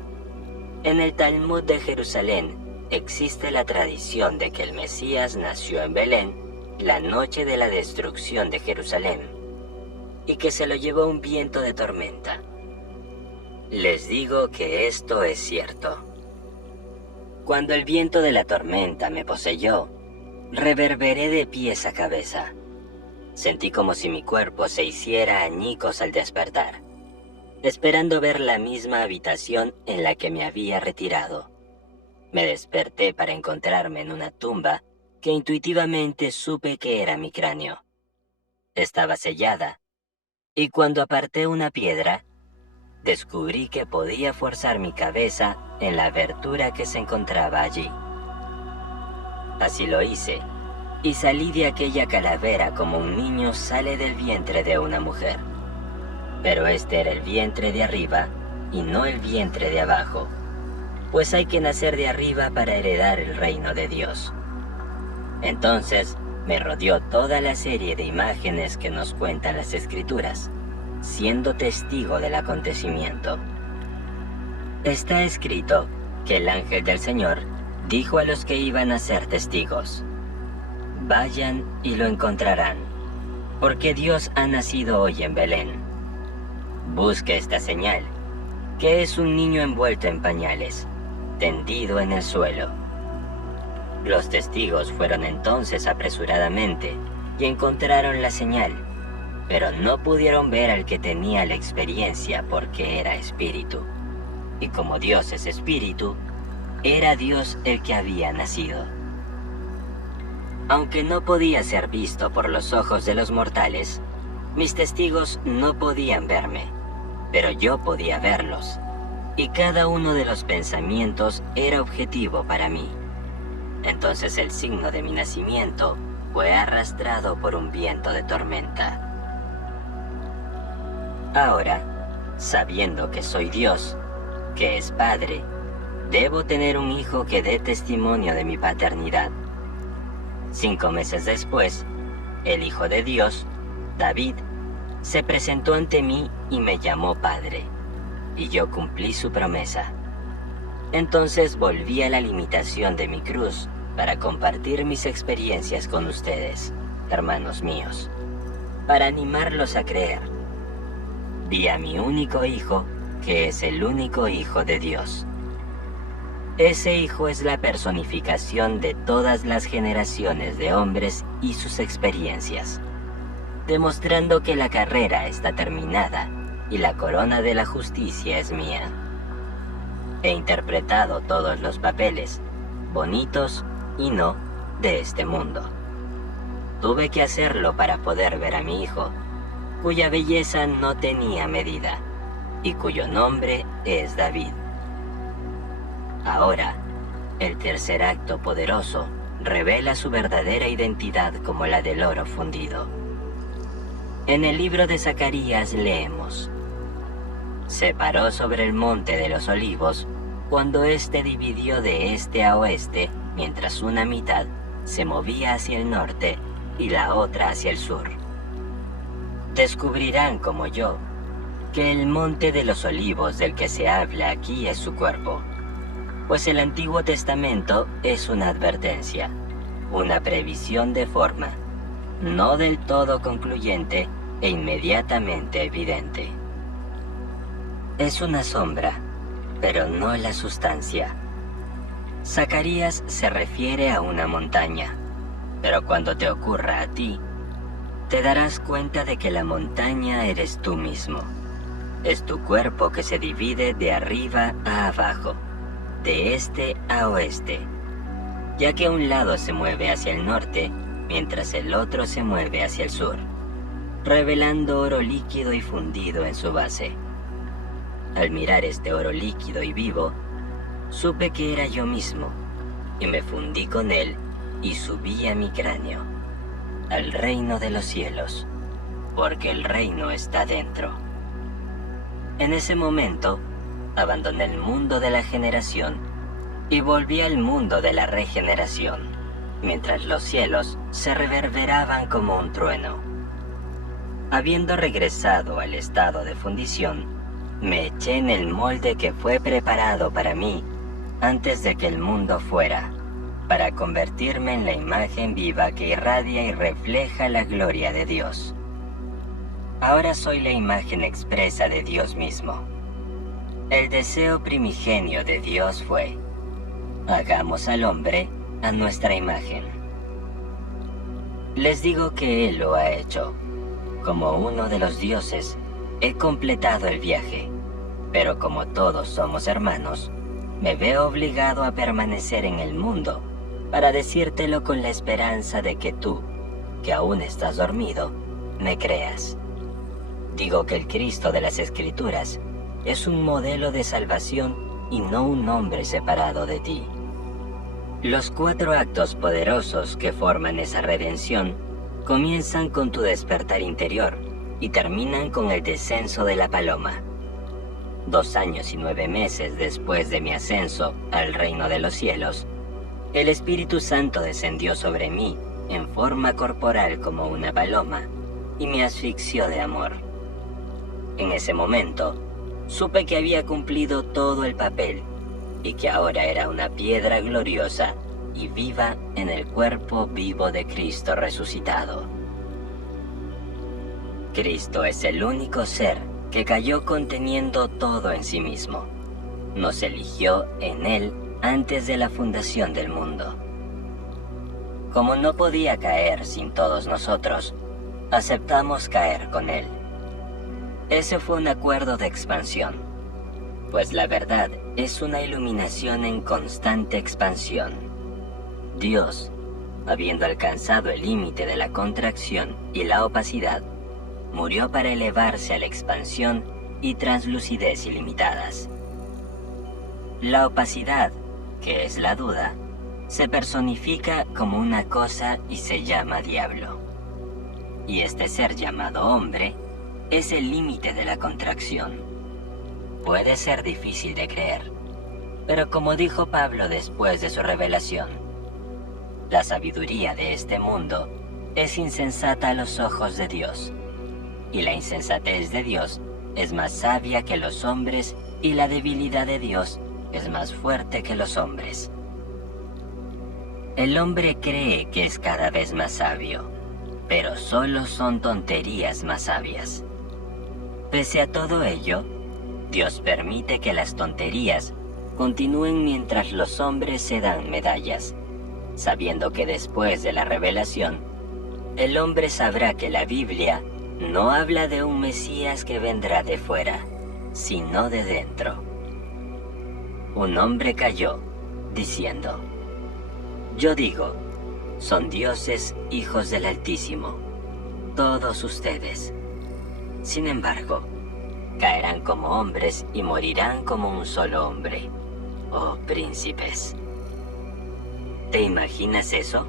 En el Talmud de Jerusalén existe la tradición de que el Mesías nació en Belén la noche de la destrucción de Jerusalén, y que se lo llevó un viento de tormenta. Les digo que esto es cierto. Cuando el viento de la tormenta me poseyó, reverberé de pies a cabeza. Sentí como si mi cuerpo se hiciera añicos al despertar. esperando ver la misma habitación en la que me había retirado. Me desperté para encontrarme en una tumba que intuitivamente supe que era mi cráneo. Estaba sellada, y cuando aparté una piedra, descubrí que podía forzar mi cabeza en la abertura que se encontraba allí. Así lo hice, y salí de aquella calavera como un niño sale del vientre de una mujer. Pero este era el vientre de arriba y no el vientre de abajo, pues hay que nacer de arriba para heredar el reino de Dios. Entonces me rodeó toda la serie de imágenes que nos cuentan las Escrituras, siendo testigo del acontecimiento. Está escrito que el ángel del Señor dijo a los que iban a ser testigos: vayan y lo encontrarán, porque Dios ha nacido hoy en Belén. Busque esta señal, que es un niño envuelto en pañales, tendido en el suelo. Los testigos fueron entonces apresuradamente y encontraron la señal, pero no pudieron ver al que tenía la experiencia porque era espíritu. Y como Dios es espíritu, era Dios el que había nacido. Aunque no podía ser visto por los ojos de los mortales, mis testigos no podían verme, pero yo podía verlos, y cada uno de los pensamientos era objetivo para mí. Entonces el signo de mi nacimiento fue arrastrado por un viento de tormenta. Ahora, sabiendo que soy Dios, que es Padre, debo tener un hijo que dé testimonio de mi paternidad. 5 meses después, el Hijo de Dios, David, se presentó ante mí y me llamó Padre, y yo cumplí su promesa. Entonces volví a la limitación de mi cruz para compartir mis experiencias con ustedes, hermanos míos, para animarlos a creer. Vi a mi único hijo, que es el único Hijo de Dios. Ese Hijo es la personificación de todas las generaciones de hombres y sus experiencias, demostrando que la carrera está terminada y la corona de la justicia es mía. He interpretado todos los papeles, bonitos y no, de este mundo. Tuve que hacerlo para poder ver a mi hijo, cuya belleza no tenía medida, y cuyo nombre es David. Ahora, el tercer acto poderoso revela su verdadera identidad como la del oro fundido. En el libro de Zacarías leemos: se paró sobre el monte de los olivos cuando éste dividió de este a oeste, mientras una mitad se movía hacia el norte y la otra hacia el sur. Descubrirán como yo que el monte de los olivos del que se habla aquí es su cuerpo, pues el Antiguo Testamento es una advertencia, una previsión de forma, no del todo concluyente e inmediatamente evidente. Es una sombra, pero no la sustancia. Zacarías se refiere a una montaña, pero cuando te ocurra a ti, te darás cuenta de que la montaña eres tú mismo. Es tu cuerpo que se divide de arriba a abajo, de este a oeste, ya que un lado se mueve hacia el norte, mientras el otro se mueve hacia el sur, revelando oro líquido y fundido en su base. Al mirar este oro líquido y vivo, supe que era yo mismo, y me fundí con él y subí a mi cráneo, al reino de los cielos, porque el reino está dentro. En ese momento, abandoné el mundo de la generación y volví al mundo de la regeneración, mientras los cielos se reverberaban como un trueno. Habiendo regresado al estado de fundición, me eché en el molde que fue preparado para mí antes de que el mundo fuera, para convertirme en la imagen viva que irradia y refleja la gloria de Dios. Ahora soy la imagen expresa de Dios mismo. El deseo primigenio de Dios fue: hagamos al hombre a nuestra imagen. Les digo que Él lo ha hecho, como uno de los dioses, He completado el viaje, pero como todos somos hermanos, me veo obligado a permanecer en el mundo para decírtelo con la esperanza de que tú, que aún estás dormido, me creas. Digo que el Cristo de las Escrituras es un modelo de salvación y no un hombre separado de ti. Los 4 actos poderosos que forman esa redención comienzan con tu despertar interior y terminan con el descenso de la paloma. 2 años y 9 meses después de mi ascenso al reino de los cielos, el Espíritu Santo descendió sobre mí en forma corporal como una paloma y me asfixió de amor. En ese momento, supe que había cumplido todo el papel y que ahora era una piedra gloriosa y viva en el cuerpo vivo de Cristo resucitado. Cristo es el único ser que cayó conteniendo todo en sí mismo. Nos eligió en Él antes de la fundación del mundo. Como no podía caer sin todos nosotros, aceptamos caer con Él. Ese fue un acuerdo de expansión, pues la verdad es una iluminación en constante expansión. Dios, habiendo alcanzado el límite de la contracción y la opacidad, murió para elevarse a la expansión y translucidez ilimitadas. La opacidad, que es la duda, se personifica como una cosa y se llama diablo. Y este ser llamado hombre es el límite de la contracción. Puede ser difícil de creer, pero como dijo Pablo después de su revelación, la sabiduría de este mundo es insensata a los ojos de Dios, y la insensatez de Dios es más sabia que los hombres, y la debilidad de Dios es más fuerte que los hombres. El hombre cree que es cada vez más sabio, pero solo son tonterías más sabias. Pese a todo ello, Dios permite que las tonterías continúen mientras los hombres se dan medallas, sabiendo que después de la revelación, el hombre sabrá que la Biblia no habla de un Mesías que vendrá de fuera, sino de dentro. Un hombre cayó, diciendo: yo digo, son dioses hijos del Altísimo, todos ustedes. Sin embargo, caerán como hombres y morirán como un solo hombre, oh príncipes. ¿Te imaginas eso?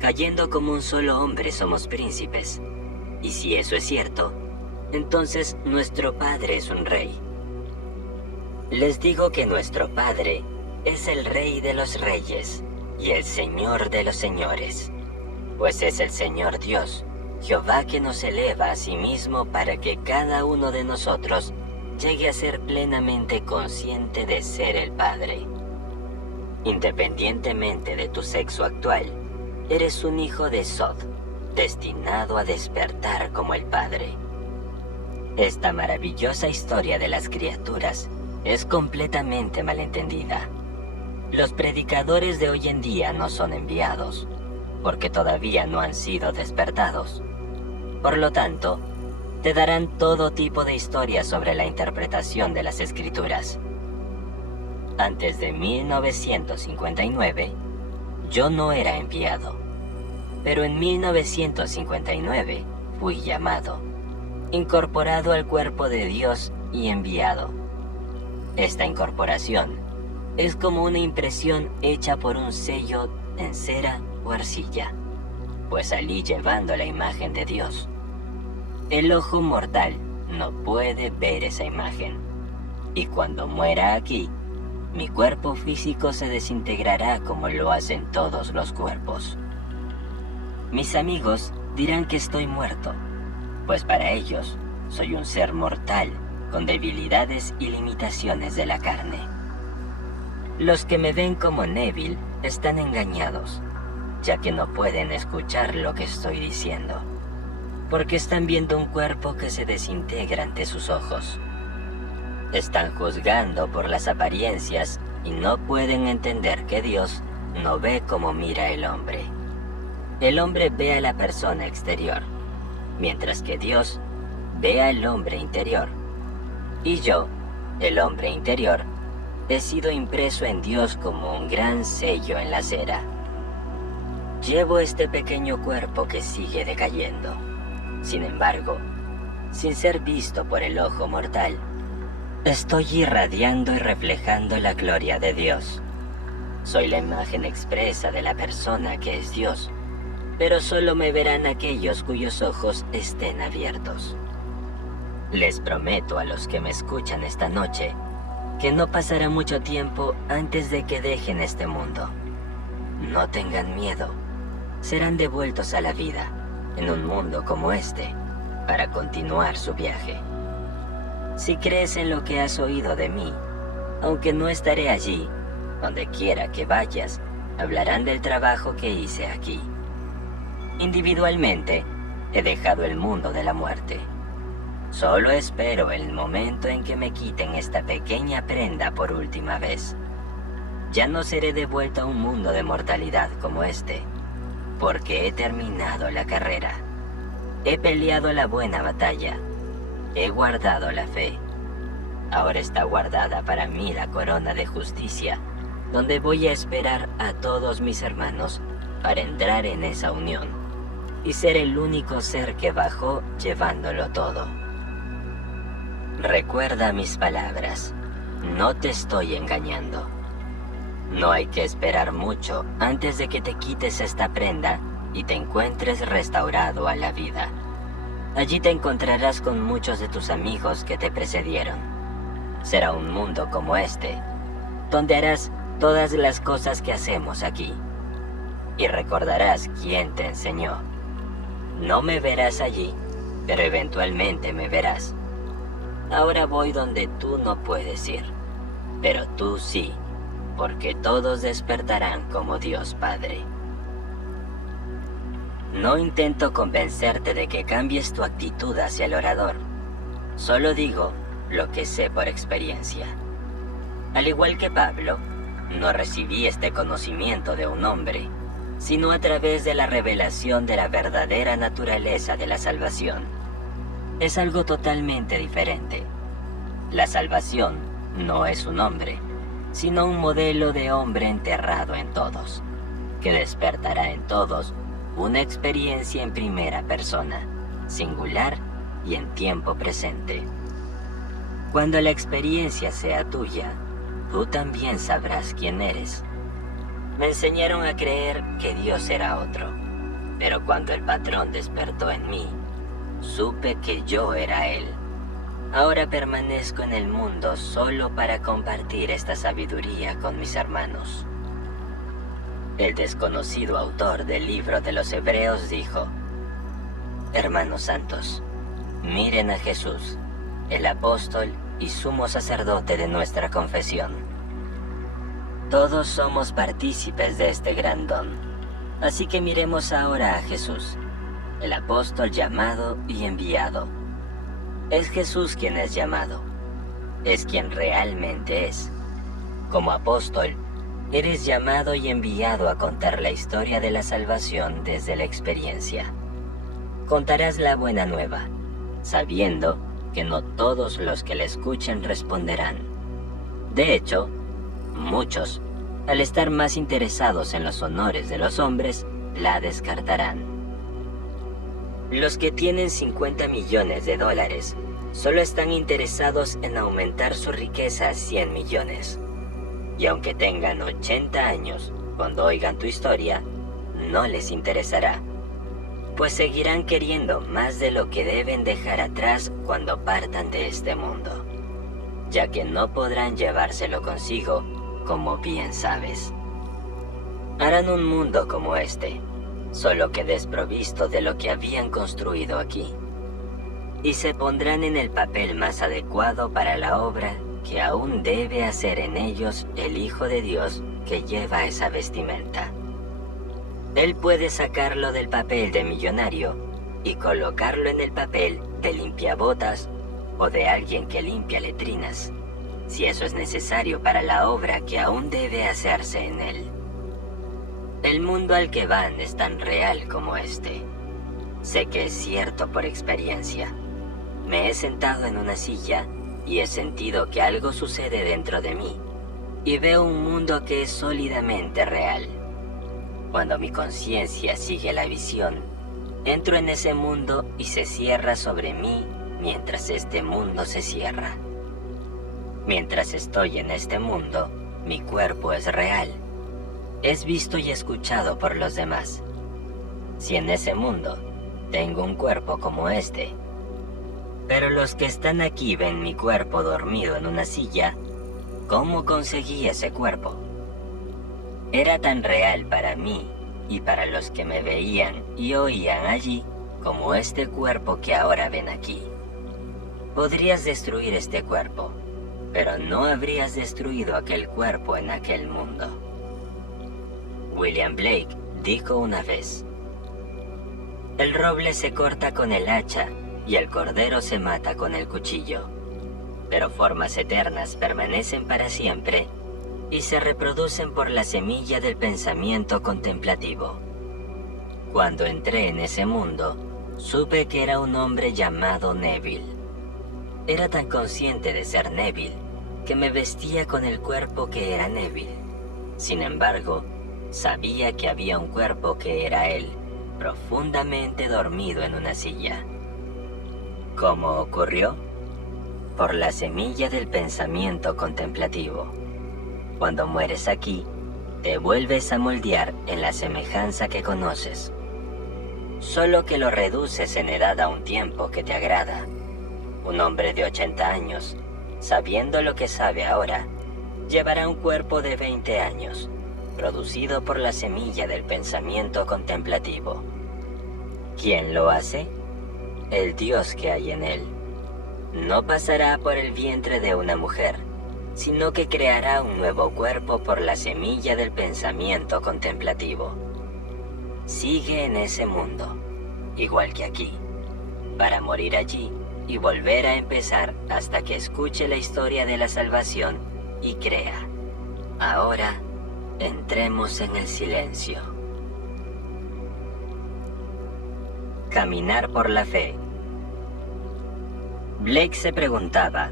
Cayendo como un solo hombre somos príncipes. Y si eso es cierto, entonces nuestro Padre es un rey. Les digo que nuestro Padre es el Rey de los reyes y el Señor de los señores, pues es el Señor Dios, Jehová, que nos eleva a sí mismo para que cada uno de nosotros llegue a ser plenamente consciente de ser el Padre. Independientemente de tu sexo actual, eres un hijo de Sod, destinado a despertar como el Padre. Esta maravillosa historia de las criaturas es completamente malentendida. Los predicadores de hoy en día no son enviados, porque todavía no han sido despertados. Por lo tanto, te darán todo tipo de historias sobre la interpretación de las Escrituras. Antes de 1959, yo no era enviado, pero en 1959 fui llamado, incorporado al cuerpo de Dios y enviado. Esta incorporación es como una impresión hecha por un sello en cera o arcilla, pues salí llevando la imagen de Dios. El ojo mortal no puede ver esa imagen, y cuando muera aquí, mi cuerpo físico se desintegrará como lo hacen todos los cuerpos. Mis amigos dirán que estoy muerto, pues para ellos soy un ser mortal con debilidades y limitaciones de la carne. Los que me ven como Neville están engañados, ya que no pueden escuchar lo que estoy diciendo, porque están viendo un cuerpo que se desintegra ante sus ojos. Están juzgando por las apariencias y no pueden entender que Dios no ve como mira el hombre. El hombre ve a la persona exterior, mientras que Dios ve al hombre interior. Y yo, el hombre interior, he sido impreso en Dios como un gran sello en la cera. Llevo este pequeño cuerpo que sigue decayendo. Sin embargo, sin ser visto por el ojo mortal, estoy irradiando y reflejando la gloria de Dios. Soy la imagen expresa de la persona que es Dios, pero solo me verán aquellos cuyos ojos estén abiertos. Les prometo a los que me escuchan esta noche que no pasará mucho tiempo antes de que dejen este mundo. No tengan miedo, serán devueltos a la vida en un mundo como este para continuar su viaje. Si crees en lo que has oído de mí, aunque no estaré allí, donde quiera que vayas, hablarán del trabajo que hice aquí. Individualmente, he dejado el mundo de la muerte. Solo espero el momento en que me quiten esta pequeña prenda por última vez. Ya no seré devuelto a un mundo de mortalidad como este, porque he terminado la carrera. He peleado la buena batalla. He guardado la fe. Ahora está guardada para mí la corona de justicia, donde voy a esperar a todos mis hermanos para entrar en esa unión y ser el único ser que bajó llevándolo todo. Recuerda mis palabras, no te estoy engañando. No hay que esperar mucho antes de que te quites esta prenda y te encuentres restaurado a la vida. Allí te encontrarás con muchos de tus amigos que te precedieron. Será un mundo como este, donde harás todas las cosas que hacemos aquí. Y recordarás quién te enseñó. No me verás allí, pero eventualmente me verás. Ahora voy donde tú no puedes ir, pero tú sí, porque todos despertarán como Dios Padre. No intento convencerte de que cambies tu actitud hacia el orador. Solo digo lo que sé por experiencia. Al igual que Pablo, no recibí este conocimiento de un hombre, sino a través de la revelación de la verdadera naturaleza de la salvación. Es algo totalmente diferente. La salvación no es un hombre, sino un modelo de hombre enterrado en todos, que despertará en todos una experiencia en primera persona, singular y en tiempo presente. Cuando la experiencia sea tuya, tú también sabrás quién eres. Me enseñaron a creer que Dios era otro, pero cuando el patrón despertó en mí, supe que yo era Él. Ahora permanezco en el mundo solo para compartir esta sabiduría con mis hermanos. El desconocido autor del libro de los Hebreos dijo: Hermanos santos, miren a Jesús, el apóstol y sumo sacerdote de nuestra confesión. Todos somos partícipes de este gran don, así que miremos ahora a Jesús, el apóstol llamado y enviado. Es Jesús quien es llamado, es quien realmente es. Como apóstol, eres llamado y enviado a contar la historia de la salvación desde la experiencia. Contarás la buena nueva, sabiendo que no todos los que la escuchen responderán. De hecho, muchos, al estar más interesados en los honores de los hombres, la descartarán. Los que tienen 50 millones de dólares solo están interesados en aumentar su riqueza a 100 millones. Y aunque tengan 80 años, cuando oigan tu historia, no les interesará, pues seguirán queriendo más de lo que deben dejar atrás cuando partan de este mundo, ya que no podrán llevárselo consigo, como bien sabes. Harán un mundo como este, solo que desprovisto de lo que habían construido aquí, y se pondrán en el papel más adecuado para la obra que aún debe hacer en ellos el Hijo de Dios que lleva esa vestimenta. Él puede sacarlo del papel de millonario y colocarlo en el papel de limpiabotas o de alguien que limpia letrinas, si eso es necesario para la obra que aún debe hacerse en él. El mundo al que van es tan real como este. Sé que es cierto por experiencia. me he sentado en una silla y he sentido que algo sucede dentro de mí y veo un mundo que es sólidamente real. Cuando mi conciencia sigue la visión, entro en ese mundo y se cierra sobre mí mientras este mundo se cierra. Mientras estoy en este mundo, mi cuerpo es real. Es visto y escuchado por los demás. Si en ese mundo tengo un cuerpo como este, pero los que están aquí ven mi cuerpo dormido en una silla, ¿cómo conseguí ese cuerpo? Era tan real para mí y para los que me veían y oían allí como este cuerpo que ahora ven aquí. Podrías destruir este cuerpo, pero no habrías destruido aquel cuerpo en aquel mundo. William Blake dijo una vez: el roble se corta con el hacha y el cordero se mata con el cuchillo, pero formas eternas permanecen para siempre y se reproducen por la semilla del pensamiento contemplativo. Cuando entré en ese mundo, supe que era un hombre llamado Neville. Era tan consciente de ser Neville que me vestía con el cuerpo que era Neville. Sin embargo, sabía que había un cuerpo que era él, profundamente dormido en una silla. ¿Cómo ocurrió? Por la semilla del pensamiento contemplativo. Cuando mueres aquí, te vuelves a moldear en la semejanza que conoces. Solo que lo reduces en edad a un tiempo que te agrada. Un hombre de 80 años, sabiendo lo que sabe ahora, llevará un cuerpo de 20 años, producido por la semilla del pensamiento contemplativo. ¿Quién lo hace? El Dios que hay en él. No pasará por el vientre de una mujer, sino que creará un nuevo cuerpo por la semilla del pensamiento contemplativo. Sigue en ese mundo, igual que aquí, para morir allí y volver a empezar hasta que escuche la historia de la salvación y crea. Ahora, entremos en el silencio. Caminar por la fe. Blake se preguntaba,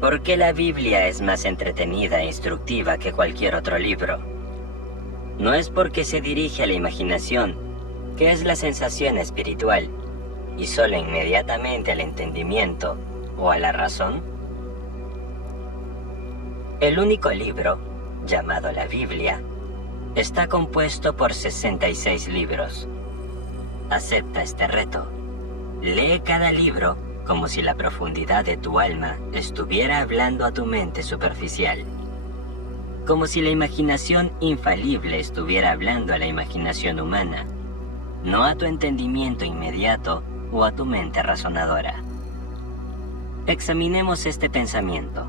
¿por qué la Biblia es más entretenida e instructiva que cualquier otro libro? No es porque se dirige a la imaginación, que es la sensación espiritual, y solo inmediatamente al entendimiento o a la razón. El único libro, llamado la Biblia, está compuesto por 66 libros. Acepta este reto. Lee cada libro como si la profundidad de tu alma estuviera hablando a tu mente superficial. Como si la imaginación infalible estuviera hablando a la imaginación humana, no a tu entendimiento inmediato o a tu mente razonadora. Examinemos este pensamiento.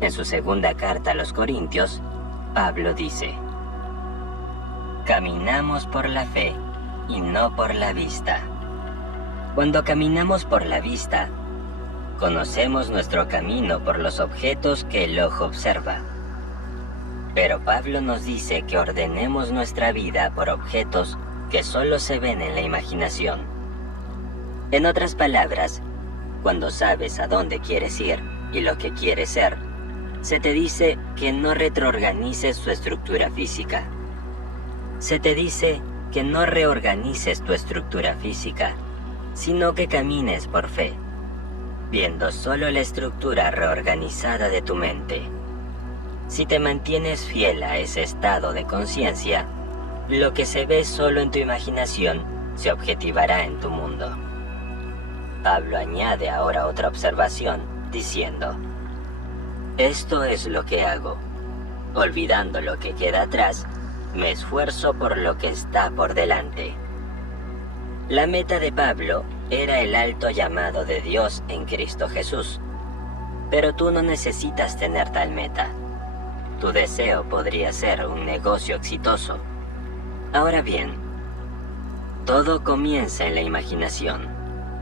En su segunda carta a los Corintios, Pablo dice: caminamos por la fe y no por la vista. Cuando caminamos por la vista, conocemos nuestro camino por los objetos que el ojo observa. Pero Pablo nos dice que ordenemos nuestra vida por objetos que solo se ven en la imaginación. En otras palabras, cuando sabes a dónde quieres ir y lo que quieres ser, se te dice que no retroorganices tu estructura física. Se te dice que no reorganices tu estructura física, sino que camines por fe, viendo solo la estructura reorganizada de tu mente. Si te mantienes fiel a ese estado de conciencia, lo que se ve solo en tu imaginación se objetivará en tu mundo. Pablo añade ahora otra observación, diciendo: esto es lo que hago. Olvidando lo que queda atrás, me esfuerzo por lo que está por delante. La meta de Pablo era el alto llamado de Dios en Cristo Jesús. Pero tú no necesitas tener tal meta. Tu deseo podría ser un negocio exitoso. Ahora bien, todo comienza en la imaginación,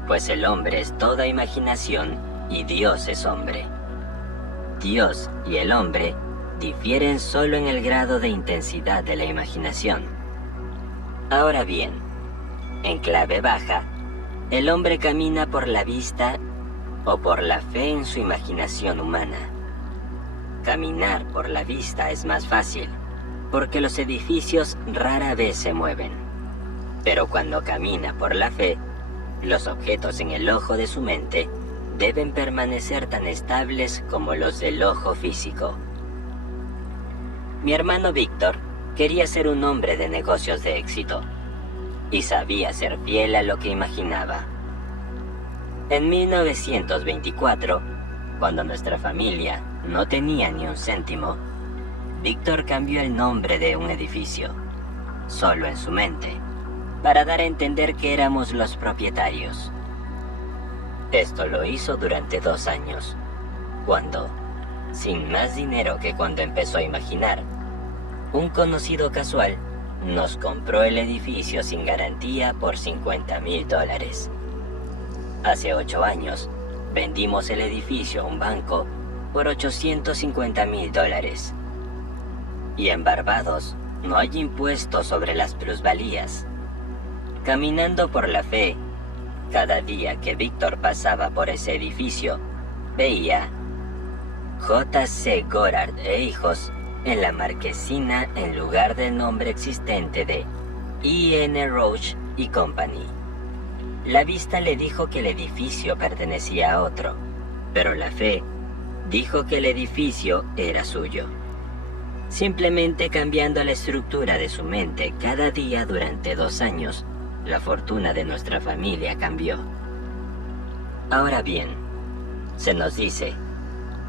pues el hombre es toda imaginación y Dios es hombre. Dios y el hombre difieren solo en el grado de intensidad de la imaginación. Ahora bien, en clave baja, El hombre camina por la vista o por la fe en su imaginación humana. Caminar por la vista es más fácil, porque los edificios rara vez se mueven. Pero cuando camina por la fe, los objetos en el ojo de su mente deben permanecer tan estables como los del ojo físico. Mi hermano Víctor quería ser un hombre de negocios de éxito, y sabía ser fiel a lo que imaginaba. En 1924, cuando nuestra familia no tenía ni un céntimo, Víctor cambió el nombre de un edificio, solo en su mente, para dar a entender que éramos los propietarios. Esto lo hizo durante 2 años, cuando, sin más dinero que cuando empezó a imaginar, un conocido casual nos compró el edificio sin garantía por $50,000. Hace 8 años, vendimos el edificio a un banco por $850,000. Y en Barbados no hay impuestos sobre las plusvalías. Caminando por la fe, cada día que Víctor pasaba por ese edificio, veía J.C. Gorard e Hijos en la marquesina en lugar del nombre existente de E.N. Roche y Company. La vista le dijo que el edificio pertenecía a otro, pero la fe dijo que el edificio era suyo. Simplemente cambiando la estructura de su mente cada día durante 2 años, la fortuna de nuestra familia cambió. Ahora bien, se nos dice,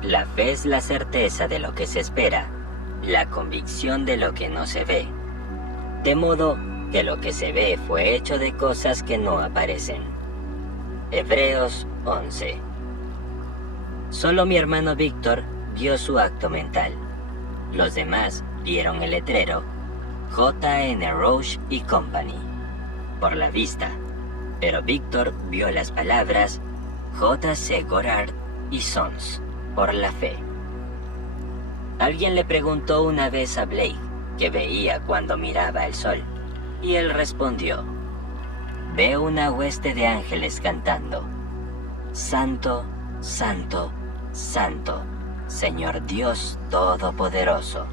la fe es la certeza de lo que se espera, la convicción de lo que no se ve. De modo que lo que se ve fue hecho de cosas que no aparecen. Hebreos 11. Solo mi hermano Víctor vio su acto mental. Los demás vieron el letrero J.N. Roche y Company por la vista, pero Víctor vio las palabras J.C. Gorard y Sons por la fe. Alguien le preguntó una vez a Blake qué veía cuando miraba el sol, y él respondió: veo una hueste de ángeles cantando, Santo, Santo, Santo, Señor Dios Todopoderoso.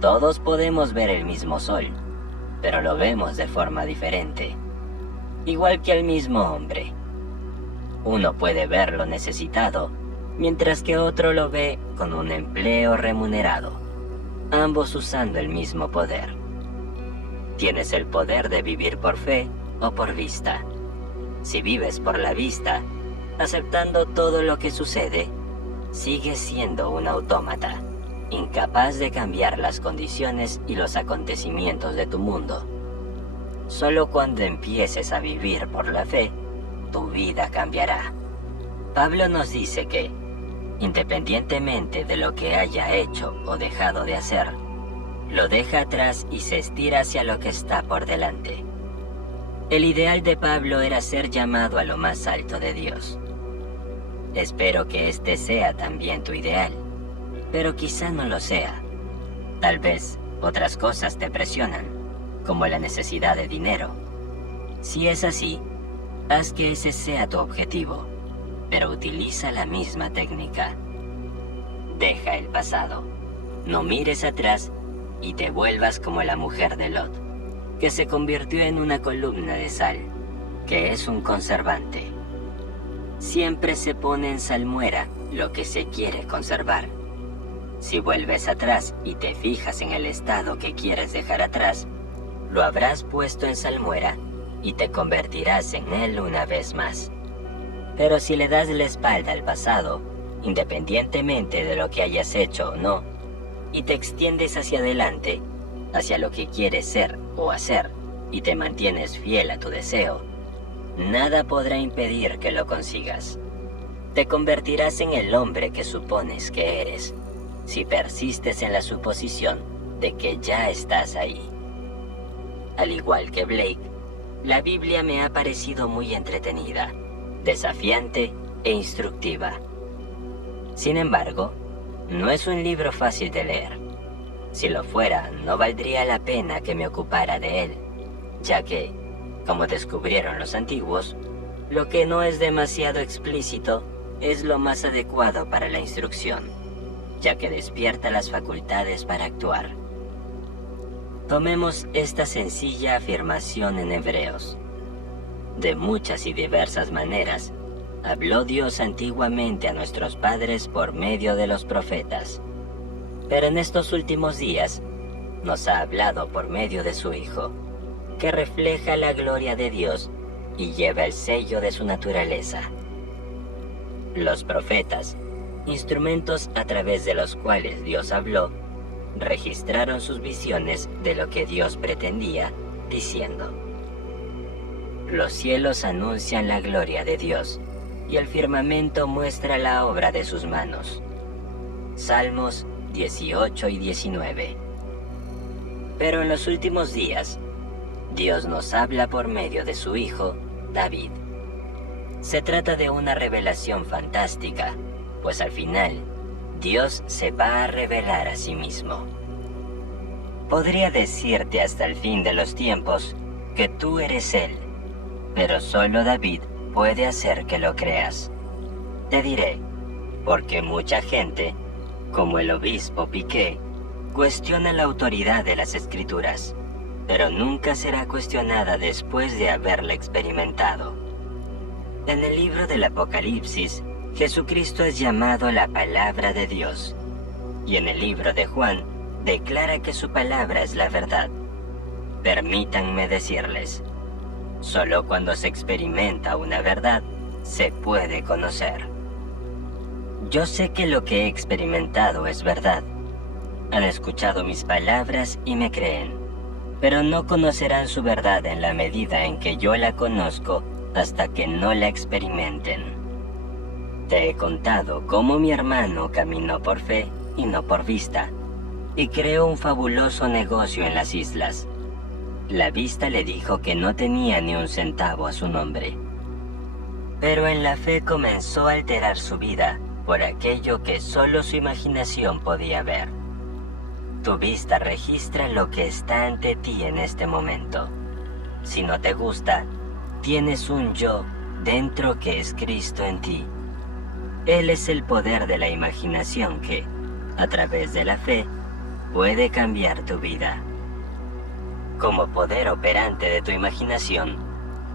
Todos podemos ver el mismo sol, pero lo vemos de forma diferente, igual que al mismo hombre. Uno puede verlo necesitado, mientras que otro lo ve con un empleo remunerado, ambos usando el mismo poder. Tienes el poder de vivir por fe o por vista. Si vives por la vista, aceptando todo lo que sucede, sigues siendo un autómata, incapaz de cambiar las condiciones y los acontecimientos de tu mundo. Solo cuando empieces a vivir por la fe, tu vida cambiará. Pablo nos dice que, independientemente de lo que haya hecho o dejado de hacer, lo deja atrás y se estira hacia lo que está por delante. El ideal de Pablo era ser llamado a lo más alto de Dios. Espero que este sea también tu ideal, pero quizá no lo sea. Tal vez otras cosas te presionan, como la necesidad de dinero. Si es así, haz que ese sea tu objetivo, pero utiliza la misma técnica. Deja el pasado, no mires atrás y te vuelvas como la mujer de Lot, que se convirtió en una columna de sal, que es un conservante. Siempre se pone en salmuera lo que se quiere conservar. Si vuelves atrás y te fijas en el estado que quieres dejar atrás, lo habrás puesto en salmuera y te convertirás en él una vez más. Pero si le das la espalda al pasado, independientemente de lo que hayas hecho o no, y te extiendes hacia adelante, hacia lo que quieres ser o hacer, y te mantienes fiel a tu deseo, nada podrá impedir que lo consigas. Te convertirás en el hombre que supones que eres, si persistes en la suposición de que ya estás ahí. Al igual que Blake, la Biblia me ha parecido muy entretenida, desafiante e instructiva. Sin embargo, no es un libro fácil de leer. Si lo fuera, no valdría la pena que me ocupara de él, ya que, Como descubrieron los antiguos, lo que no es demasiado explícito es lo más adecuado para la instrucción, ya que despierta las facultades para actuar. Tomemos esta sencilla afirmación en Hebreos. De muchas y diversas maneras, habló Dios antiguamente a nuestros padres por medio de los profetas, pero en estos últimos días nos ha hablado por medio de su Hijo, que refleja la gloria de Dios y lleva el sello de su naturaleza. Los profetas, instrumentos a través de los cuales Dios habló, registraron sus visiones de lo que Dios pretendía, diciendo: los cielos anuncian la gloria de Dios, y el firmamento muestra la obra de sus manos. Salmos 18 y 19. Pero en los últimos días, Dios nos habla por medio de su Hijo, David. Se trata de una revelación fantástica, pues al final, Dios se va a revelar a sí mismo. Podría decirte hasta el fin de los tiempos que tú eres Él, pero solo David puede hacer que lo creas. Te diré, porque mucha gente, como el obispo Piqué, cuestiona la autoridad de las Escrituras, pero nunca será cuestionada después de haberla experimentado. En el libro del Apocalipsis, Jesucristo es llamado la Palabra de Dios, y en el libro de Juan declara que su palabra es la verdad. Permítanme decirles, solo cuando se experimenta una verdad, se puede conocer. Yo sé que lo que he experimentado es verdad. Han escuchado mis palabras y me creen, pero no conocerán su verdad en la medida en que yo la conozco hasta que no la experimenten. Te he contado cómo mi hermano caminó por fe y no por vista, y creó un fabuloso negocio en las islas. La vista le dijo que no tenía ni un centavo a su nombre. Pero en la fe comenzó a alterar su vida por aquello que solo su imaginación podía ver. Tu vista registra lo que está ante ti en este momento. Si no te gusta, tienes un yo dentro que es Cristo en ti. Él es el poder de la imaginación que, a través de la fe, puede cambiar tu vida. Como poder operante de tu imaginación,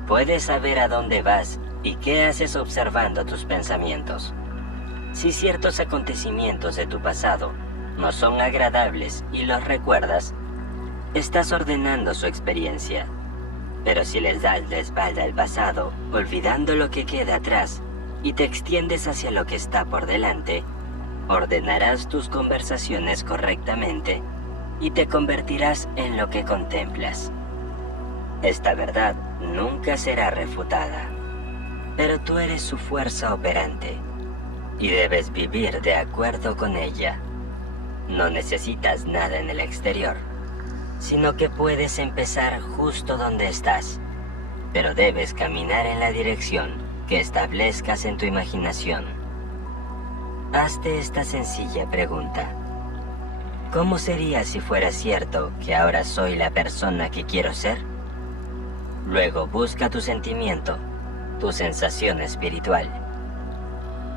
puedes saber a dónde vas y qué haces observando tus pensamientos. Si ciertos acontecimientos de tu pasado no son agradables y los recuerdas, estás ordenando su experiencia. Pero si les das la espalda al pasado, olvidando lo que queda atrás, y te extiendes hacia lo que está por delante, ordenarás tus conversaciones correctamente y te convertirás en lo que contemplas. Esta verdad nunca será refutada, pero tú eres su fuerza operante y debes vivir de acuerdo con ella. No necesitas nada en el exterior, sino que puedes empezar justo donde estás, pero debes caminar en la dirección que establezcas en tu imaginación. Hazte esta sencilla pregunta: ¿cómo sería si fuera cierto que ahora soy la persona que quiero ser? Luego busca tu sentimiento, tu sensación espiritual.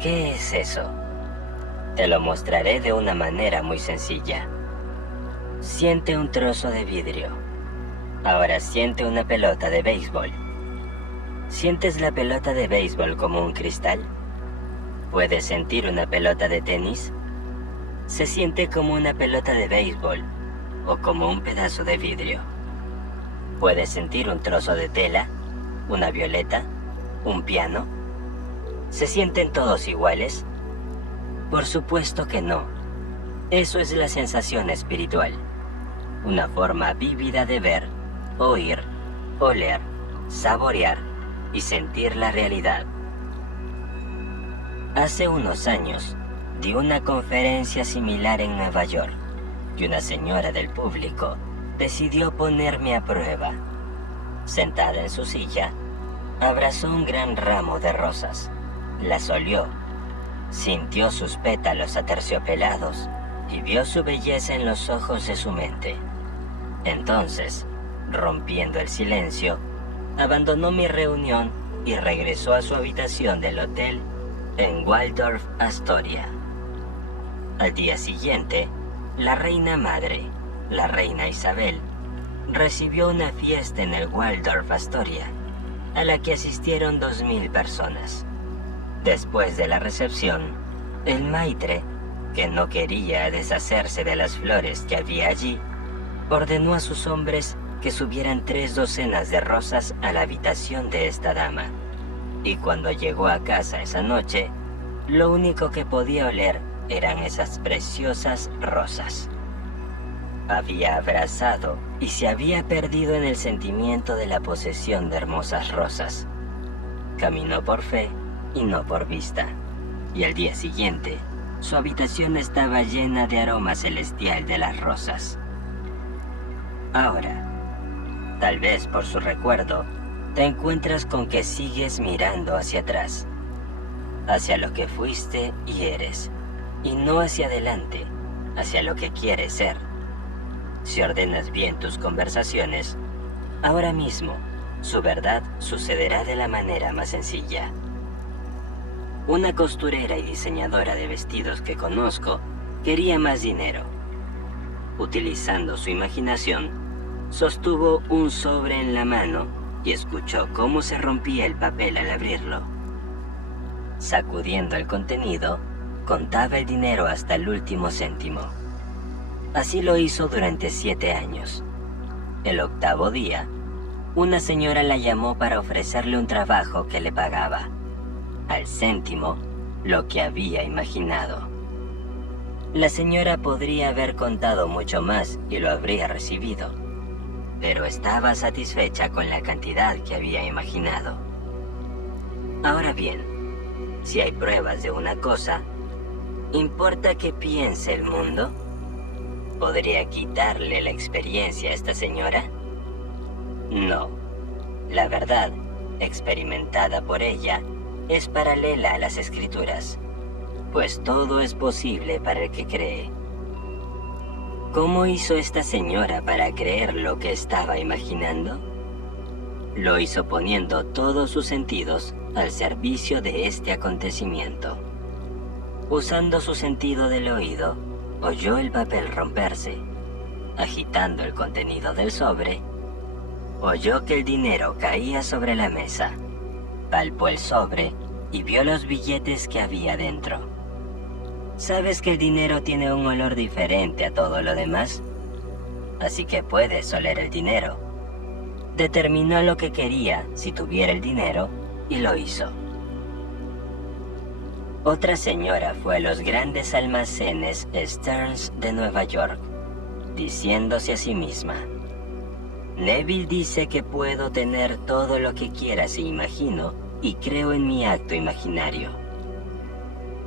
¿Qué es eso? Te lo mostraré de una manera muy sencilla. Siente un trozo de vidrio. Ahora siente una pelota de béisbol. ¿Sientes la pelota de béisbol como un cristal? ¿Puedes sentir una pelota de tenis? Se siente como una pelota de béisbol o como un pedazo de vidrio. ¿Puedes sentir un trozo de tela, una violeta, un piano? ¿Se sienten todos iguales? Por supuesto que no. Eso es la sensación espiritual. Una forma vívida de ver, oír, oler, saborear y sentir la realidad. Hace unos años, di una conferencia similar en Nueva York, y una señora del público decidió ponerme a prueba. Sentada en su silla, abrazó un gran ramo de rosas, las olió, sintió sus pétalos aterciopelados y vio su belleza en los ojos de su mente. Entonces, rompiendo el silencio, abandonó mi reunión y regresó a su habitación del hotel en Waldorf Astoria. Al día siguiente, la reina madre, la reina Isabel, recibió una fiesta en el Waldorf Astoria, a la que asistieron 2000 personas. Después de la recepción, el maitre, que no quería deshacerse de las flores que había allí, ordenó a sus hombres que subieran 3 docenas de rosas a la habitación de esta dama. Y cuando llegó a casa esa noche, lo único que podía oler eran esas preciosas rosas. Había abrazado y se había perdido en el sentimiento de la posesión de hermosas rosas. Caminó por fe y no por vista, y al día siguiente, su habitación estaba llena de aroma celestial de las rosas. Ahora, tal vez por su recuerdo, te encuentras con que sigues mirando hacia atrás, hacia lo que fuiste y eres, y no hacia adelante, hacia lo que quieres ser. Si ordenas bien tus conversaciones, ahora mismo, su verdad sucederá de la manera más sencilla. Una costurera y diseñadora de vestidos que conozco quería más dinero. Utilizando su imaginación, sostuvo un sobre en la mano y escuchó cómo se rompía el papel al abrirlo. Sacudiendo el contenido, contaba el dinero hasta el último céntimo. Así lo hizo durante 7 años. El 8º día, una señora la llamó para ofrecerle un trabajo que le pagaba, al céntimo, lo que había imaginado. La señora podría haber contado mucho más y lo habría recibido, pero estaba satisfecha con la cantidad que había imaginado. Ahora bien, si hay pruebas de una cosa, ¿importa qué piense el mundo? ¿Podría quitarle la experiencia a esta señora? No. La verdad, experimentada por ella, es paralela a las escrituras, pues todo es posible para el que cree. ¿Cómo hizo esta señora para creer lo que estaba imaginando? Lo hizo poniendo todos sus sentidos al servicio de este acontecimiento. Usando su sentido del oído, oyó el papel romperse. Agitando el contenido del sobre, oyó que el dinero caía sobre la mesa. Palpó el sobre y vio los billetes que había dentro. ¿Sabes que el dinero tiene un olor diferente a todo lo demás? Así que puedes oler el dinero. Determinó lo que quería si tuviera el dinero y lo hizo. Otra señora fue a los grandes almacenes Stearns de Nueva York, diciéndose a sí misma: Neville dice que puedo tener todo lo que quiera si imagino y creo en mi acto imaginario.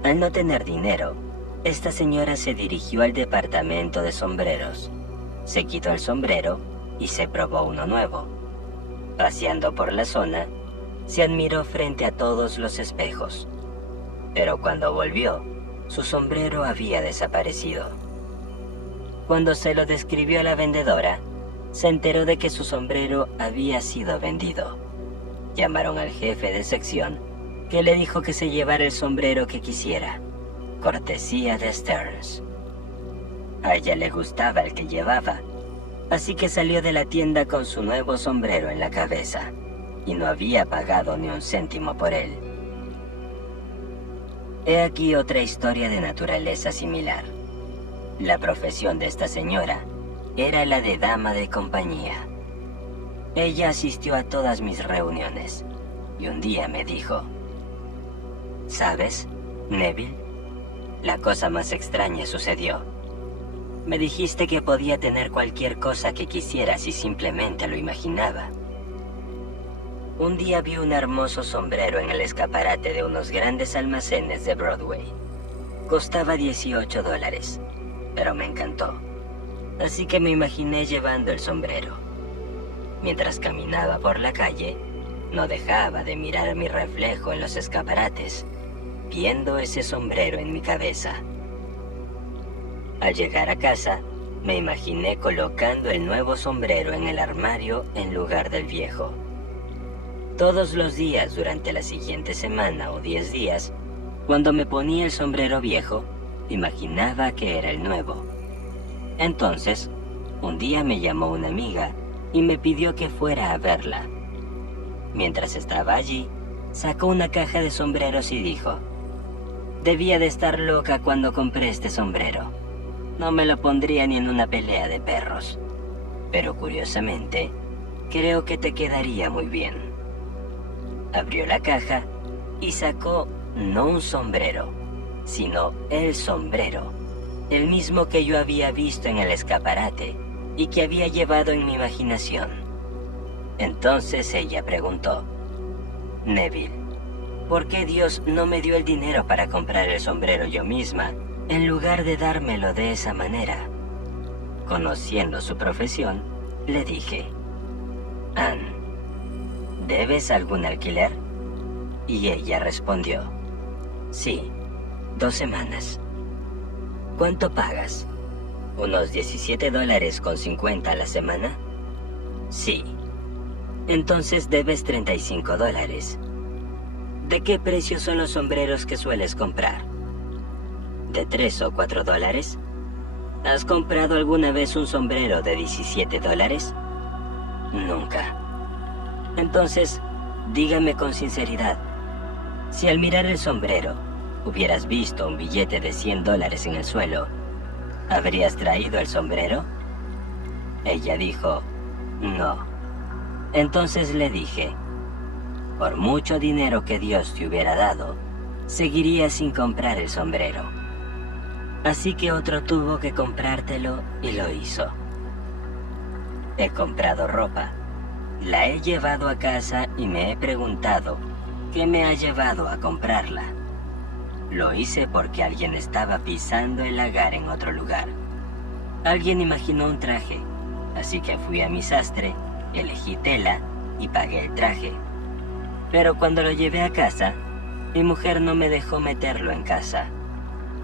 Al no tener dinero, esta señora se dirigió al departamento de sombreros. Se quitó el sombrero y se probó uno nuevo. Paseando por la zona, se admiró frente a todos los espejos. Pero cuando volvió, su sombrero había desaparecido. Cuando se lo describió a la vendedora, se enteró de que su sombrero había sido vendido. Llamaron al jefe de sección, que le dijo que se llevara el sombrero que quisiera, cortesía de Stearns. A ella le gustaba el que llevaba, así que salió de la tienda con su nuevo sombrero en la cabeza, y no había pagado ni un céntimo por él. He aquí otra historia de naturaleza similar. La profesión de esta señora era la de dama de compañía. Ella asistió a todas mis reuniones, y un día me dijo: ¿sabes, Neville? La cosa más extraña sucedió. Me dijiste que podía tener cualquier cosa que quisiera si simplemente lo imaginaba. Un día vi un hermoso sombrero en el escaparate de unos grandes almacenes de Broadway. Costaba $18, pero me encantó. Así que me imaginé llevando el sombrero. Mientras caminaba por la calle, no dejaba de mirar mi reflejo en los escaparates, viendo ese sombrero en mi cabeza. Al llegar a casa, me imaginé colocando el nuevo sombrero en el armario en lugar del viejo. Todos los días durante la siguiente semana o 10 días, cuando me ponía el sombrero viejo, imaginaba que era el nuevo. Entonces, un día me llamó una amiga y me pidió que fuera a verla. Mientras estaba allí, sacó una caja de sombreros y dijo: «Debía de estar loca cuando compré este sombrero. No me lo pondría ni en una pelea de perros. Pero curiosamente, creo que te quedaría muy bien». Abrió la caja y sacó no un sombrero, sino el sombrero, el mismo que yo había visto en el escaparate y que había llevado en mi imaginación. Entonces ella preguntó: «Neville, ¿por qué Dios no me dio el dinero para comprar el sombrero yo misma, en lugar de dármelo de esa manera?» Conociendo su profesión, le dije: «Anne, ¿debes algún alquiler?» Y ella respondió: «Sí, 2 semanas». «¿Cuánto pagas? ¿Unos $17.50 a la semana?» «Sí». «Entonces debes $35. ¿De qué precio son los sombreros que sueles comprar? ¿De $3 o $4? ¿Has comprado alguna vez un sombrero de $17? Nunca. Entonces, dígame con sinceridad, si al mirar el sombrero hubieras visto un billete de $100 en el suelo, ¿habrías traído el sombrero?» Ella dijo: «No». Entonces le dije: «Por mucho dinero que Dios te hubiera dado, seguirías sin comprar el sombrero. Así que otro tuvo que comprártelo y lo hizo». He comprado ropa, la he llevado a casa y me he preguntado qué me ha llevado a comprarla. Lo hice porque alguien estaba pisando el lagar en otro lugar. Alguien imaginó un traje, así que fui a mi sastre, elegí tela y pagué el traje. Pero cuando lo llevé a casa, mi mujer no me dejó meterlo en casa.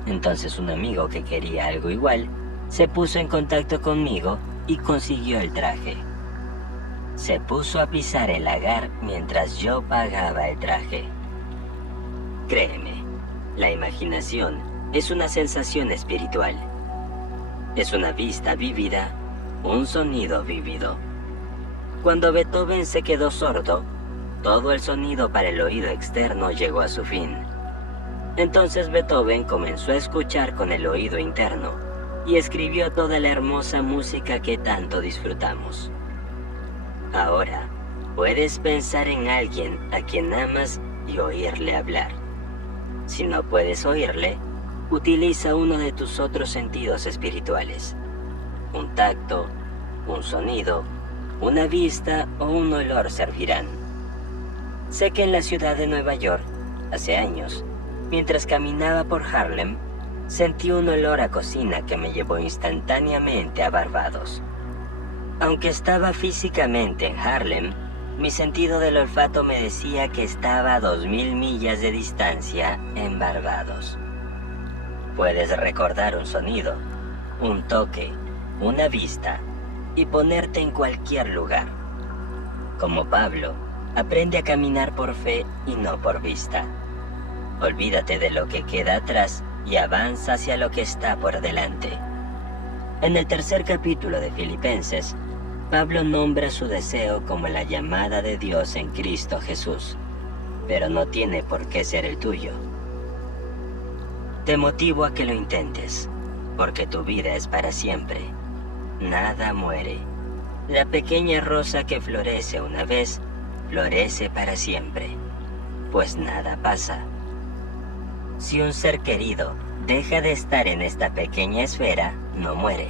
Entonces un amigo que quería algo igual se puso en contacto conmigo y consiguió el traje. Se puso a pisar el lagar mientras yo pagaba el traje. Créeme, la imaginación es una sensación espiritual. Es una vista vívida, un sonido vívido. Cuando Beethoven se quedó sordo, todo el sonido para el oído externo llegó a su fin. Entonces Beethoven comenzó a escuchar con el oído interno y escribió toda la hermosa música que tanto disfrutamos. Ahora, puedes pensar en alguien a quien amas y oírle hablar. Si no puedes oírle, utiliza uno de tus otros sentidos espirituales. Un tacto, un sonido, una vista o un olor servirán. Sé que en la ciudad de Nueva York, hace años, mientras caminaba por Harlem, sentí un olor a cocina que me llevó instantáneamente a Barbados. Aunque estaba físicamente en Harlem, mi sentido del olfato me decía que estaba a 2000 millas de distancia en Barbados. Puedes recordar un sonido, un toque, una vista y ponerte en cualquier lugar. Como Pablo, aprende a caminar por fe y no por vista. Olvídate de lo que queda atrás y avanza hacia lo que está por delante. En el 3er capítulo de Filipenses, Pablo nombra su deseo como la llamada de Dios en Cristo Jesús, pero no tiene por qué ser el tuyo. Te motivo a que lo intentes, porque tu vida es para siempre. Nada muere. La pequeña rosa que florece una vez, florece para siempre, pues nada pasa. Si un ser querido deja de estar en esta pequeña esfera, no muere,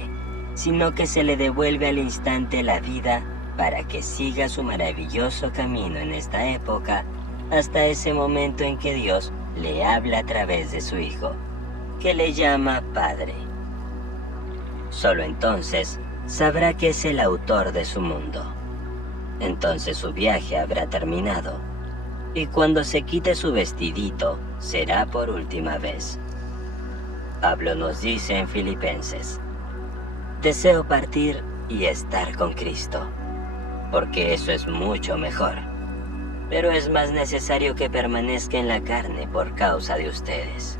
sino que se le devuelve al instante la vida para que siga su maravilloso camino en esta época hasta ese momento en que Dios le habla a través de su Hijo, que le llama Padre. Solo entonces sabrá que es el autor de su mundo. Entonces su viaje habrá terminado, y cuando se quite su vestidito será por última vez. Pablo nos dice en Filipenses: deseo partir y estar con Cristo, porque eso es mucho mejor. pero es más necesario que permanezca en la carne por causa de ustedes.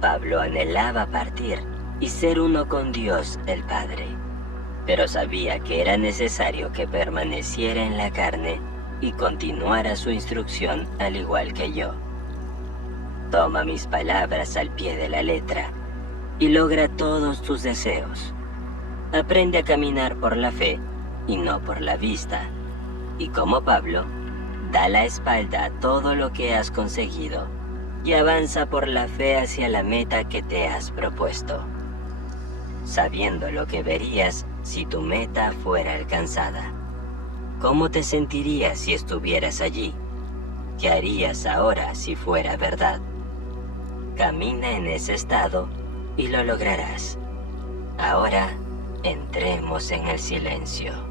Pablo anhelaba partir y ser uno con Dios el Padre, pero sabía que era necesario que permaneciera en la carne y continuara su instrucción al igual que yo. Toma mis palabras al pie de la letra y logra todos tus deseos. Aprende a caminar por la fe y no por la vista. Y como Pablo, da la espalda a todo lo que has conseguido y avanza por la fe hacia la meta que te has propuesto, sabiendo lo que verías si tu meta fuera alcanzada. ¿Cómo te sentirías si estuvieras allí? ¿Qué harías ahora si fuera verdad? Camina en ese estado y lo lograrás. Ahora, entremos en el silencio.